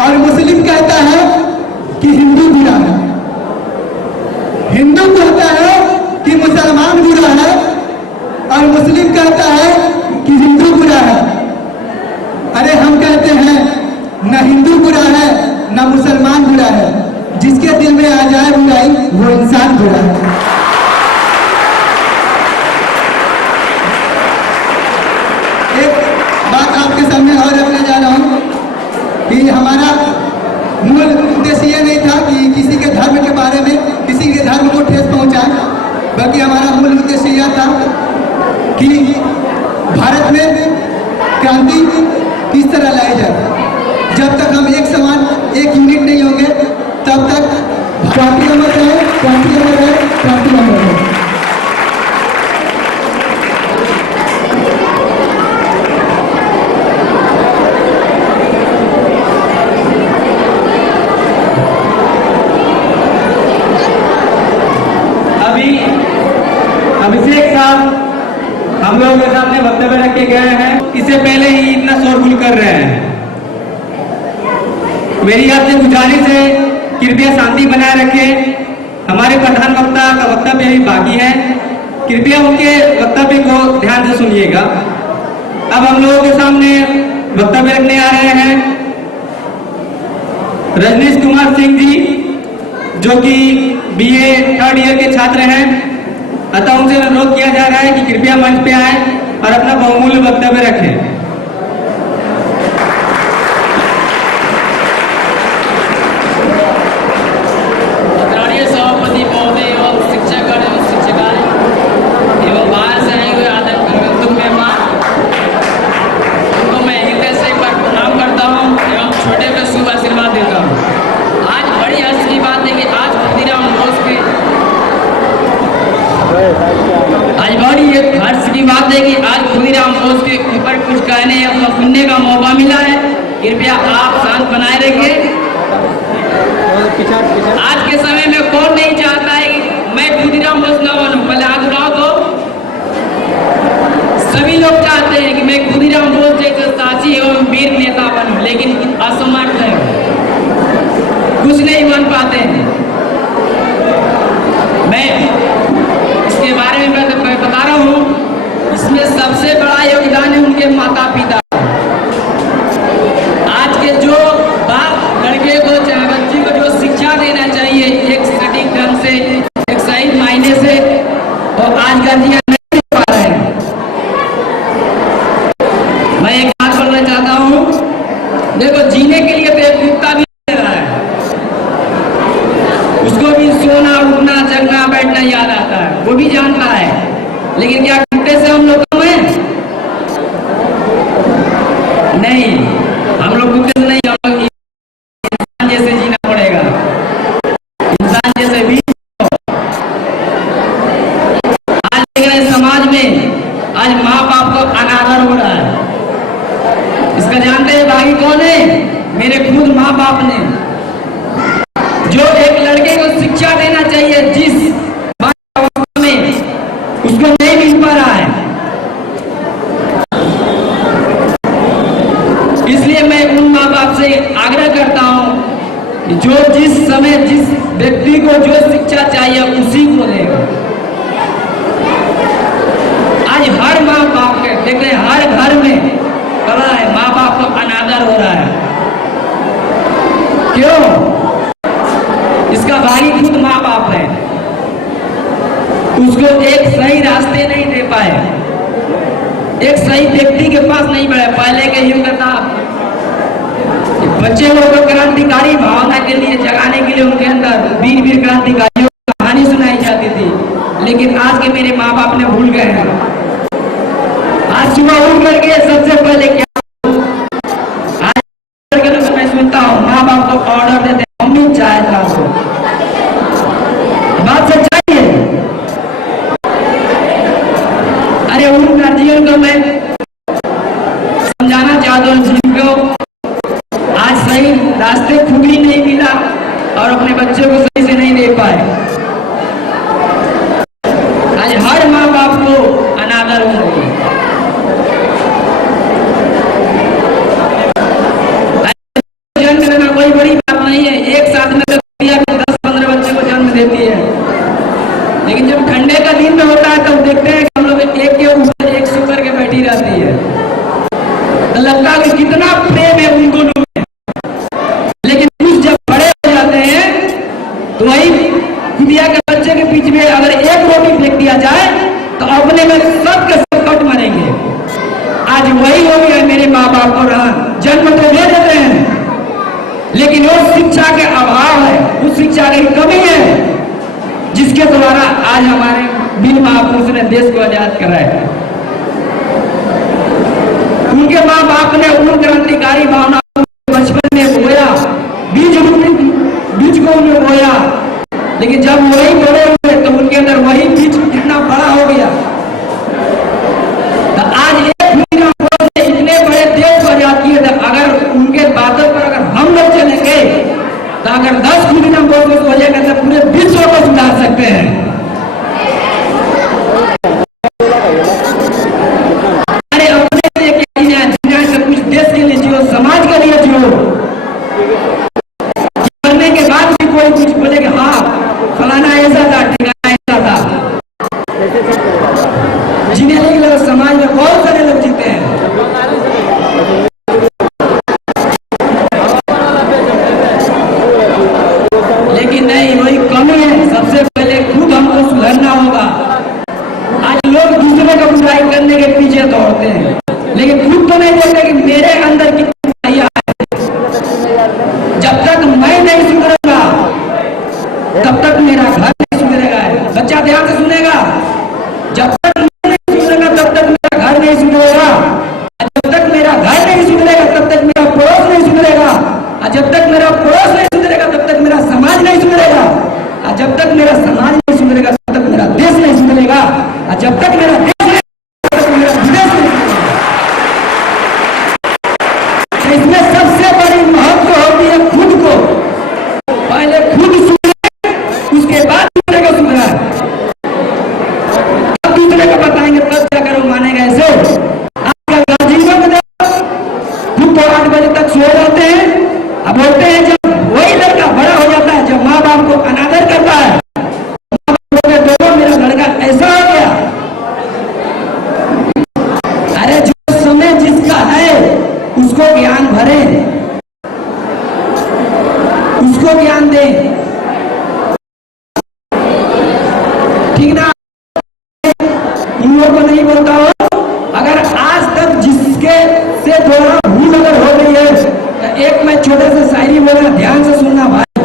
और मुस्लिम कहता है कि हिंदू बुरा है। हिंदू कहता है कि मुसलमान बुरा है और मुस्लिम कहता है कि हिंदू बुरा है। अरे हम कहते हैं न हिंदू बुरा है न मुसलमान बुरा है, जिसके दिल में आ जाए बुराई वो इंसान बुरा है। एक बात आपके सामने और रखने जा रहा हूं कि हमारा मूल उद्देश्य ये नहीं था कि किसी के धर्म के बारे में किसी के धर्म को ठेस पहुंचाए, बल्कि हमारा मूल उद्देश्य यह था कि भारत में क्रांति किस तरह लाई जाए। जब तक हम एक समान एक यूनिट नहीं होंगे तब तक क्रांति अमर रहे, क्रांति अमर रहे, क्रांति अमर रहे। अभिषेक साहब हम लोगों के सामने वक्तव्य रखे गए हैं, इससे पहले ही इतना शोरगुल कर रहे हैं। मेरी आपसे गुजारिश है कृपया शांति बनाए रखें। हमारे प्रधान वक्ता का वक्तव्य अभी बाकी है, कृपया उनके वक्तव्य को ध्यान से सुनिएगा। अब हम लोगों के सामने वक्तव्य रखने आ रहे हैं रजनीश कुमार सिंह जी, जो कि BA 3rd ईयर के छात्र हैं। अतः उनसे अनुरोध किया जा रहा है कि कृपया मंच पे आए और अपना बहुमूल्य वक्तव्य रखें। आदरणीय सभापति महोदय एवं शिक्षकगण एवं शिक्षिकाएं एवं बाहर से आए हुए आदरणीय मेहमान, उनको मैं हृदय से एक बार प्रणाम करता हूं एवं छोटे पे शुभ आशीर्वाद देता हूं। आज बड़ी हर्ष की बात है कि आज खुदीराम बोस के ऊपर कुछ कहने या सुनने का मौका मिला है। कृपया आप शांत बनाए रखें। आज के समय में कौन नहीं चाहता है कि मैं खुदीराम बोस न बनूं? पहले हाथ उठाओ तो। सभी लोग चाहते हैं कि मैं खुदीराम बोस जैसे साहसी एवं वीर नेता बनूं, लेकिन असमर्थ है, कुछ नहीं बन पाते हैं। मैं इसके बारे में बता रहा हूँ, इसमें सबसे बड़ा योगदान है उनके माता पिता। आज के जो बाप लड़के को चाहे बच्ची को जो शिक्षा देना चाहिए एक सटीक ढंग से, एक सही मायने से, और आज गांधी नहीं दे पा रहे हैं। मैं एक बात बोलना चाहता हूँ, देखो जीने के लिए तो एक कुत्ता भी दे रहा है, उसको भी सोना उठना जगना बैठना याद आता है, वो भी जानता है। लेकिन क्या कुत्ते से हम लोग कम हैं? नहीं, हम लोग कुत्ते से नहीं, हम लोग इंसान जैसे जीना पड़ेगा, इंसान जैसे भी। आज देख रहे समाज में आज माँ बाप को अनादर हो रहा है। इसका जानते हैं भागी कौन है? मेरे खुद माँ बाप ने, जो एक लड़के को शिक्षा देना चाहिए जिस अवस्था में, उसको नहीं मिल पा रहा है। इसलिए मैं उन माँ बाप से आग्रह करता हूं कि जो जिस समय जिस व्यक्ति को जो शिक्षा चाहिए उसी को देगा। आज हर माँ बाप के देख रहे, हर घर में कला है, माँ बाप को अनादर हो रहा है। क्यों? इसका भाई खुद माँ बाप है, उसको एक सही रास्ते नहीं दे पाए, एक सही व्यक्ति के पास नहीं बढ़े। पहले के युग था, बच्चे लोगों को क्रांतिकारी भावना के लिए जगाने के लिए उनके अंदर वीर वीर क्रांतिकारियों की कहानी सुनाई जाती थी, लेकिन आज के मेरे माँ बाप ने भूल गए हैं। आज सुबह उठ करके सबसे पहले क्या आज मैं सुनता हूँ, माँ बाप को ऑर्डर देते, मम्मी चाय ला दो, अपने बच्चे को सही से नहीं दे पाए। आज हर माँ बाप को अनादर हो रही है। जन्म देना कोई बड़ी बात नहीं है, एक साथ में 10-15 बच्चे को जन्म देती है, लेकिन जब ठंडे का दिन में होता है तब देखते हैं कि हम लोग एक के ऊपर एक सो करके बैठी रहती है, तो लगता है कि कितना प्रेम है उन दोनों में। लेकिन कुछ जब बड़े हो जाते हैं तो वही खुदिया के बच्चे के बीच में अगर एक रोटी फेंक दिया जाए तो अपने में सब के सब कट मरेंगे। आज वही हो गया मेरे माँ बाप को जन्म तो दे देते हैं, लेकिन वो शिक्षा के अभाव है, उस शिक्षा की कमी है जिसके द्वारा आज हमारे वीर महापुरुष ने देश को आजाद कराया। उनके माँ बाप ने उन क्रांतिकारी भावनाओं को बचपन में बोया, बीज को उन्हें बोया, लेकिन जब वही बड़े हुए तो उनके अंदर वही बीज कितना बड़ा हो गया। तो आज इतने बड़े देश को आजाद किए, अगर उनके बातों पर अगर हम लोग चलेंगे तो अगर 10 खुदीराम बोस हो जाएगा तो पूरे विश्व को सुधार सकते हैं। अरे अपने लिए क्या जीना सब कुछ देश के लिए जियो, समाज के लिए जियो। करने के बाद भी कोई कुछ बोलेगा हाँ फलाना ऐसा था, ठिकाना ऐसा था। जीने के लिए समाज में बहुत सारे लोग जीते हैं, लेकिन नहीं, वही कमी है। सबसे पहले खुद हमको सुधरना होगा। आज लोग दूसरे को बुराई करने के पीछे दौड़ते हैं, लेकिन खुद तो नहीं देखते कि मेरे अंदर कितनी बुराइयां है। जब तक मैं नहीं सुधरूंगा तब तक मेरा घर नहीं सुधरेगा। बच्चा ध्यान से सुनेगा, जब तक मैं नहीं सुधरेगा तब तक मेरा घर नहीं सुधरेगा, जब तक मेरा घर नहीं सुधरेगा तब तक मेरा पड़ोस नहीं सुधरेगा, जब तक मेरा पड़ोस नहीं सुधरेगा तब तक मेरा समाज नहीं सुधरेगा, जब तक मेरा समाज नहीं सुधरेगा तब तक मेरा देश नहीं सुधरेगा, जब तक मेरा देश नहीं तब तक मेरा विदेश नहीं सुधरेगा। इसमें सबसे बड़ी महत्व होती है खुद को, पहले खुद सुधरे उसके बाद दूसरे को सुधरा, अब दूसरे को बताएंगे तब जाकर वो मानेगा। ऐसे आपका जीवन में खुद तो 8 बजे तक सो जाते हैं। अब बोलते हैं जब वही लड़का बड़ा हो जाता है, जब माँ बाप को अनादर करता है, माँ बाप के दोनों मेरा लड़का ऐसा हो गया। अरे जो समय जिसका है उसको ज्ञान भरे, उसको ज्ञान दे, ठीक ना। इन लोगों को नहीं बोलता हो, अगर आज तक जिसके से थोड़ा भूल अगर हो गई है तो एक मैं छोटे से शायरी बोलना, ध्यान से सुनना भाई।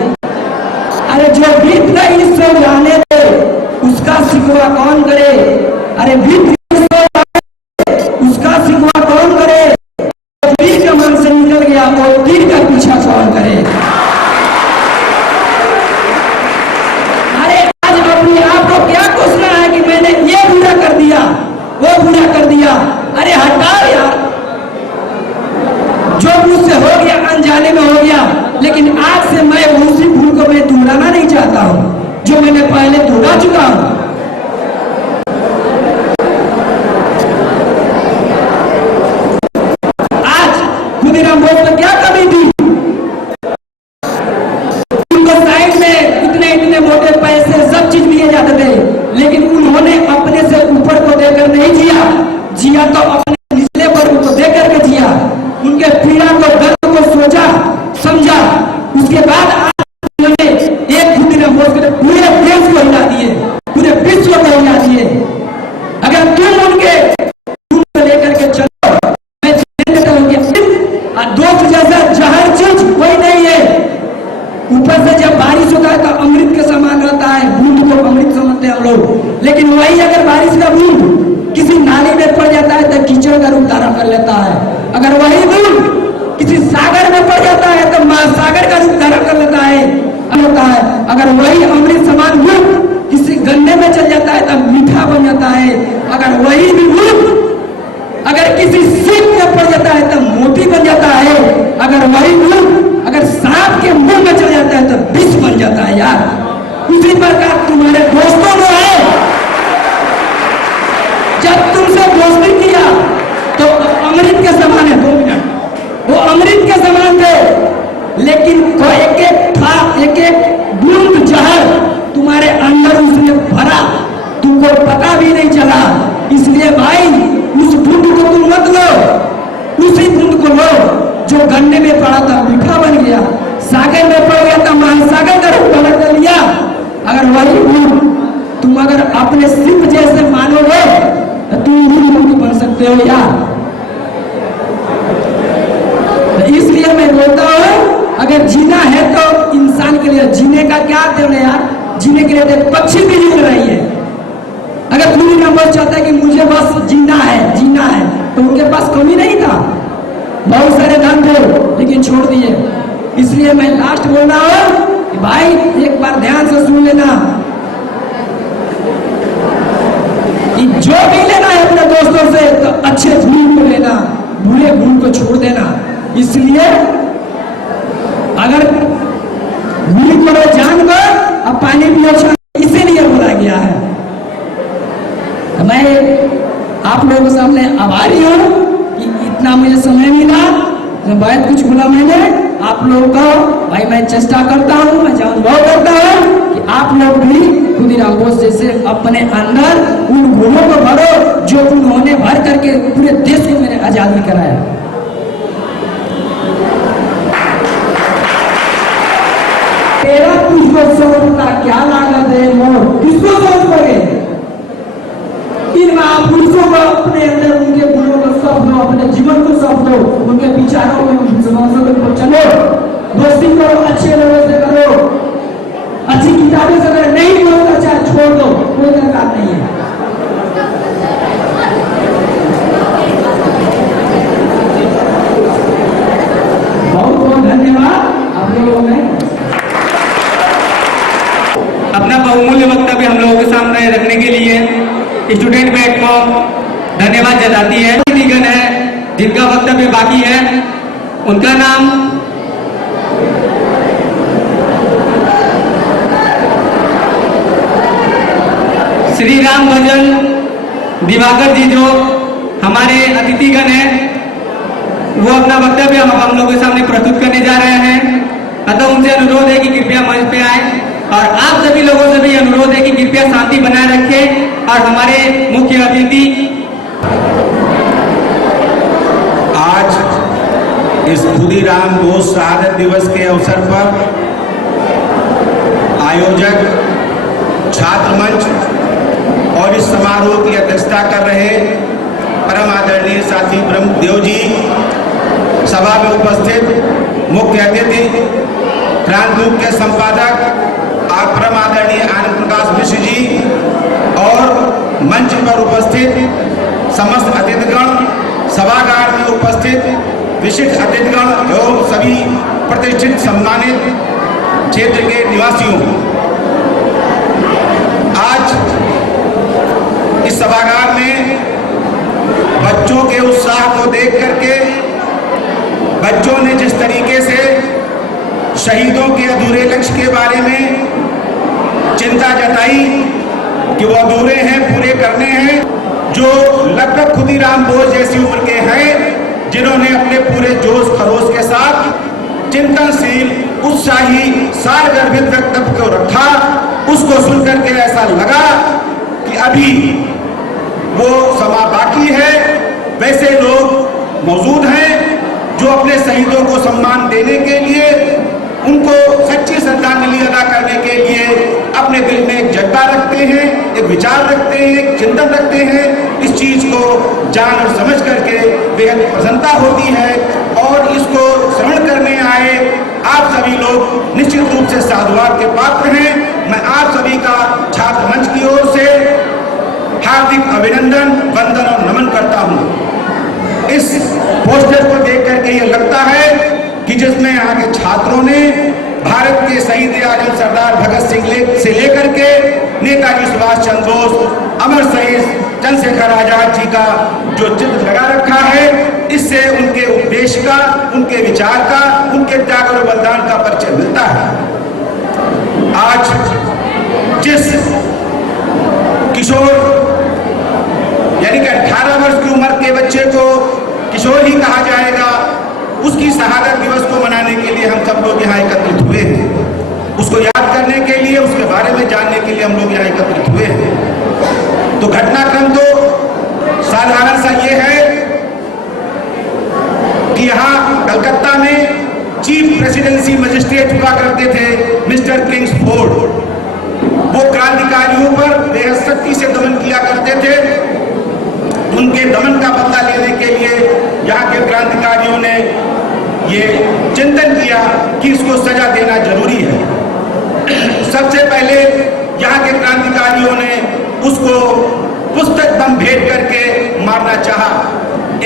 अरे जो बीत गई सो जाने दे, उसका सिकवा कौन करे। अरे बीत गई सो जाने दे, उसका सिकवा कौन करे। तीर का मन से निकल गया और तीर का पीछा कौन करे। अरे आज अपने आप को क्या कोसना है कि मैंने ये बुरा कर दिया, वो बुरा कर दिया। अरे हटाओ यार, जो मुझसे हो गया अनजाने में हो गया, लेकिन आज से मैं उसी भूल को मैं दोहराना नहीं चाहता हूं जो मैंने पहले दोहरा चुका हूं। आज खुदीराम बोस में क्या कमी थी, उनको साइड में इतने मोटे पैसे सब चीज दिए जाते थे, लेकिन उन्होंने अपने से ऊपर को देकर नहीं जिया तो अपने निचले वर्ग को देकर के जिया। उनके पीड़ा को, दर्द को सोचा समझा, उसके बाद उन्होंने एक खुदीराम बोस के पूरे देश को हिला दिए, पूरे विश्व को हिला दिए। अगर तुम उनको लेकर के चलो, मैं दोस्त जैसा जहर चीज कोई नहीं है। ऊपर से जब बारिश होता है तो अमृत के समान रहता है, बूंद को अमृत समझते हैं हम लोग, लेकिन वही अगर बारिश का बूंद किसी नाली में पड़ जाता है तो कीचड़ का रूप धारण कर लेता है। अगर वही बूंद किसी सागर में पड़ जाता है तो महासागर का रूप धारण कर लेता है। अगर वही अमृत समान बूंद किसी गन्ने में चल जाता है तो मीठा बन जाता है। अगर वही भी बूंद अगर किसी सीप में पड़ जाता है तो मोती बन जाता है। अगर वही बूंद अगर सांप के मुंह में चल जाता है तो विष बन जाता है। मांगे, लेकिन एक एक बूंद जहर तुम्हारे अंदर उसने भरा, तुमको पता भी नहीं चला। इसलिए भाई उस बूंद को तुम मत लो, उसी बूंद को लो जो गन्ने में पड़ा था मीठा बन गया, सागर में पड़ गया था महासागर का रूप धारण कर लिया। अगर वही बूंद तुम अगर अपने सिर्फ जैसे मानोगे तो तुम भी बूंद बन सकते हो यार। तो इसलिए मैं बोलता हूं अगर जीना है तो इंसान के लिए जीने का क्या देव यार, जीने के लिए देख पक्षी भी जी रही है। अगर खुली नंबर चाहता है कि मुझे बस जीना है तो उनके पास कमी नहीं था, बहुत सारे धन थे लेकिन छोड़ दिए। इसलिए मैं लास्ट बोल रहा हूं कि भाई एक बार ध्यान से सुन लेना कि जो भी लेना है अपने दोस्तों से तो अच्छे गुण को लेना, बुरे गुण को छोड़ देना। इसलिए अगर गुरु को जान को अब पानी पियो, इसीलिए बोला गया है। तो मैं आप लोगों के सामने आभारी हूं कि इतना मुझे समय मिला, तो बहुत कुछ बोला मैंने आप लोगों को। भाई मैं चेष्टा करता हूं, मैं अनुभव करता हूं कि आप लोग भी खुदीराम बोस जैसे अपने अंदर उन गुणों को भरो जो उन्होंने भर करके पूरे देश को मैंने आजादी कराया। तेरा पुष्प सोचता क्या लागत है मोर, किसको सोच पड़े। इन महापुरुषों को अपने अंदर उनके गुणों को सौंप दो, अपने जीवन को सौंप दो, उनके विचारों में को चलो, दोस्ती करो, अच्छे लोगों से करो, अच्छी किताबें से करो, नहीं बोलता चाहे छोड़ दो, कोई दरकार नहीं है। बहुत बहुत धन्यवाद आप लोगों में। अपना बहुमूल्य वक्तव्य हम लोगों के सामने रखने के लिए स्टूडेंट बैठ को धन्यवाद जताती है। अतिथिगण है जिनका वक्तव्य बाकी है, उनका नाम श्री राम भजन दिवाकर जी जो हमारे अतिथिगण हैं, वो अपना वक्तव्य हम लोगों के सामने प्रस्तुत करने जा रहे हैं। अतः उनसे अनुरोध है कि कृपया मंच पे आए और आप सभी लोगों से भी अनुरोध है कि कृपया शांति बनाए रखें। और हमारे मुख्य अतिथि आज इस खुदीराम बोस शहादत दिवस के अवसर पर आयोजक छात्र मंच और इस समारोह की अध्यक्षता कर रहे परम आदरणीय साथी ब्रह्मदेव जी, सभा में उपस्थित मुख्य अतिथि क्रांतिमुख के संपादक आप परम आदरणीय आनंद प्रकाश मिश्र जी और मंच पर उपस्थित समस्त अतिथिगण, सभागार में उपस्थित विशिष्ट अतिथिगण एवं सभी प्रतिष्ठित सम्मानित क्षेत्र के निवासियों, आज इस सभागार में बच्चों के उत्साह को देख करके बच्चों ने जिस तरीके से शहीदों के अधूरे लक्ष्य के बारे में चिंता जताई कि वो अधूरे हैं, पूरे करने हैं, जो लगभग खुदीराम बोस जैसी उम्र के हैं, जिन्होंने अपने पूरे जोश खरोश के साथ चिंतनशील, उत्साही, सारगर्भित वक्तव्य को रखा, उसको सुनकर के ऐसा लगा कि अभी वो समा बाकी है। वैसे लोग मौजूद हैं जो अपने शहीदों को सम्मान देने के लिए, उनको सच्ची श्रद्धांजलि अदा करने के लिए अपने दिल में एक जज्बा रखते हैं, एक विचार रखते हैं, एक चिंतन रखते हैं। इस चीज को जान और समझ करके बेहद प्रसन्नता होती है और इसको श्रवण करने आए आप सभी लोग निश्चित रूप से साधुवाद के पात्र हैं। मैं आप सभी का छात्र मंच की ओर से हार्दिक अभिनंदन, वंदन और नमन करता हूं। इस पोस्टर को देख करके ये लगता है कि जिसमें यहाँ के छात्रों ने भारत के शहीद आजम सरदार भगत सिंह से लेकर के नेताजी सुभाष चंद्र बोस, अमर शहीद चंद्रशेखर आजाद जी का जो चित्र लगा रखा है, इससे उनके उपदेश का, उनके विचार का, उनके त्याग और बलिदान का परिचय मिलता है। आज जिस किशोर यानी कि 18 वर्ष की उम्र के बच्चे को किशोर ही कहा जाएगा, उसकी शहादत दिवस को मनाने के लिए हम सब लोग यहाँ एकत्रित हुए हैं। उसको याद करने के लिए, उसके बारे में जानने के लिए हम लोग यहाँ एकत्रित हुए हैं। तो घटनाक्रम तो साधारण सा ये है कि यहाँ कलकत्ता में चीफ प्रेसिडेंसी मजिस्ट्रेट हुआ करते थे मिस्टर किंग्सफोर्ड। वो क्रांतिकारियों पर बेहद सख्ती से दमन किया करते थे। उनके दमन का बदला लेने के लिए यहाँ के क्रांतिकारियों ने ये चिंतन किया कि इसको सजा देना जरूरी है। सबसे पहले यहाँ के क्रांतिकारियों ने उसको पुस्तक बम भेंट करके मारना चाहा।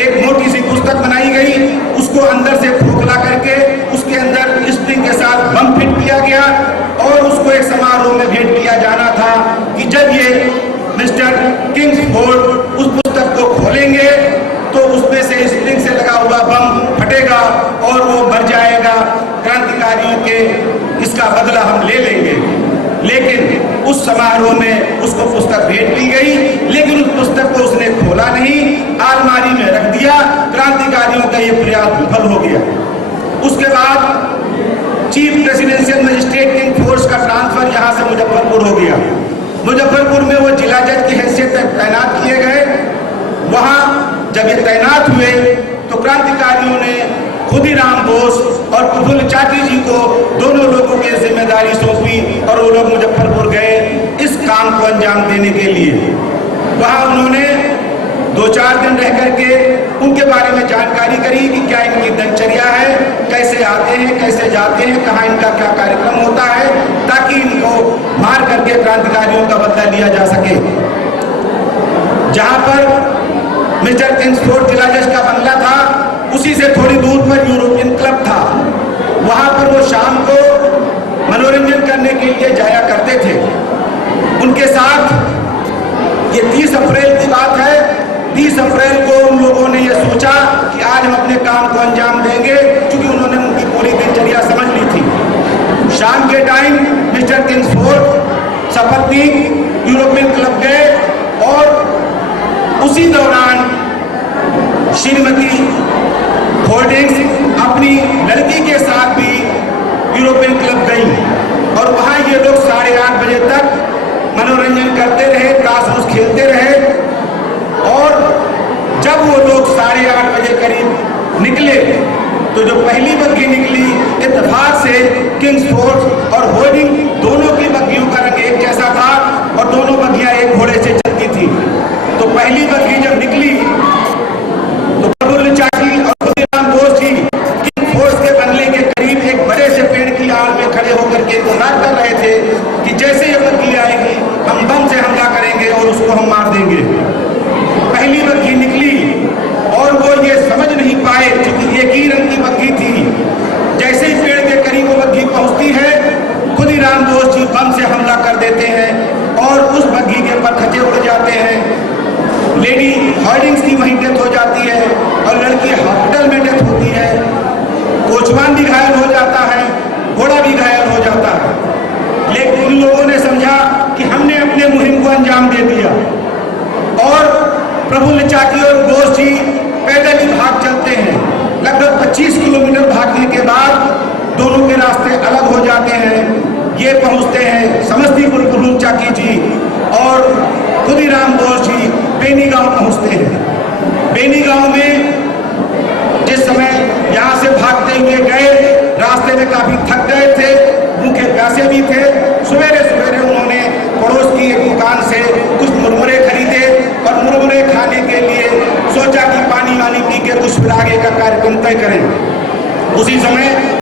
एक मोटी सी पुस्तक बनाई गई, उसको अंदर से खोखला करके उसके अंदर स्प्रिंग के साथ बम फिट किया गया और उसको एक समारोह में भेंट किया जाना था कि जब ये मिस्टर किंग्सफोर्ड उस पुस्तक को खोलेंगे तो उसमें से स्प्रिंग से लगा हुआ बम फटेगा और वो मर जाएगा। क्रांतिकारियों के इसका बदला हम ले लेंगे। लेकिन उस समारोह में उसको पुस्तक भेंट की गई, लेकिन उस पुस्तक को उसने खोला नहीं, अलमारी में रख दिया। क्रांतिकारियों का ये प्रयास विफल हो गया। उसके बाद चीफ प्रेसिडेंशियल मजिस्ट्रेट किंग्सफोर्ड का ट्रांसफर यहाँ से मुजफ्फरपुर हो गया। मुजफ्फरपुर में वो जिला जज की हैसियत तैनात किए गए। वहाँ जब ये तैनात हुए तो क्रांतिकारियों ने खुदीराम बोस और प्रफुल्ल चाकी जी को दोनों लोगों की जिम्मेदारी सौंपी और वो लोग मुजफ्फरपुर गए इस काम को अंजाम देने के लिए। वहाँ उन्होंने 2-4 दिन रह करके उनके बारे में जानकारी करी कि क्या इनकी दिनचर्या है, कैसे आते हैं, कैसे जाते हैं, कहाँ इनका क्या कार्यक्रम होता है, ताकि इनको मार करके क्रांतिकारियों का बदला लिया जा सके। जहाँ पर मिस्टर किंग्सफोर्ड जिला जज का बंगला था, उसी से थोड़ी दूर पर यूरोपियन क्लब था। वहां पर वो शाम को मनोरंजन करने के लिए जाया करते थे। उनके साथ ये 30 अप्रैल की बात है। 30 अप्रैल को उन लोगों ने ये सोचा कि आज हम अपने काम को अंजाम देंगे, क्योंकि उन्होंने उनकी पूरी दिनचर्या समझ ली थी। शाम के टाइम मिस्टर किंग्सफोर्ड सपत्नी यूरोपियन क्लब गए और उसी दौरान श्रीमती होल्डिंग्स अपनी लड़की के साथ भी यूरोपियन क्लब गई और वहाँ ये लोग 8:30 बजे तक मनोरंजन करते रहे, ताश खेलते रहे। और जब वो लोग 8:30 बजे करीब निकले तो जो पहली बग्घी निकली, इत्तेफाक से किंग्सफोर्ड और होल्डिंग दोनों की बग्घियों का रंग एक जैसा था और दोनों बग्घियां एक घोड़े से चलती थी। तो पहली बग्घी जब निकली तो प्रफुल्ल चाकी और खुदीराम बोस जी किंग्सफोर्ड के बंगले के करीब एक बड़े से पेड़ की आड़ में खड़े होकर के इंतजार कर रहे थे कि जैसे ये बग्घी आएगी हम बम से हमला करेंगे और उसको हम मार देंगे। पहली बग्घी निकली और वो ये समझ नहीं पाए, क्योंकि एक ही रंग की बग्घी थी। जैसे ही पेड़ के करीब वो बग्घी पहुंचती है, खुदीराम बोस जी बम से हमला कर देते हैं और उस बग्घी के पत्थर उड़ जाते हैं। लेडी होल्डिंग्स की वहीं डेथ हो जाती है और लड़की हॉस्पिटल में डेथ होती है। कोचवान भी घायल हो जाता है, घोड़ा भी घायल हो जाता है। लेकिन इन लोगों ने समझा कि हमने अपने मुहिम को अंजाम दे दिया और प्रफुल्ल चाकी और बोस जी पैदल ही भाग चलते हैं। लगभग 25 किलोमीटर भागने के बाद दोनों के रास्ते अलग हो जाते हैं। ये पहुंचते हैं समस्तीपुर। प्रफुल्ल चाकी जी और खुदीराम बोस जी बेनी गांव पहुंचते हैं। बेनी गांव में जिस समय यहाँ से भागते हुए गए, रास्ते में काफी थक गए थे, भूखे प्यासे भी थे। सवेरे सवेरे उन्होंने पड़ोस की एक दुकान से कुछ मुरमुरे खरीदे और मुरमुरे खाने के लिए सोचा कि पानी वानी पी के कुछ फिर आगे का कार्यक्रम तय करें। उसी समय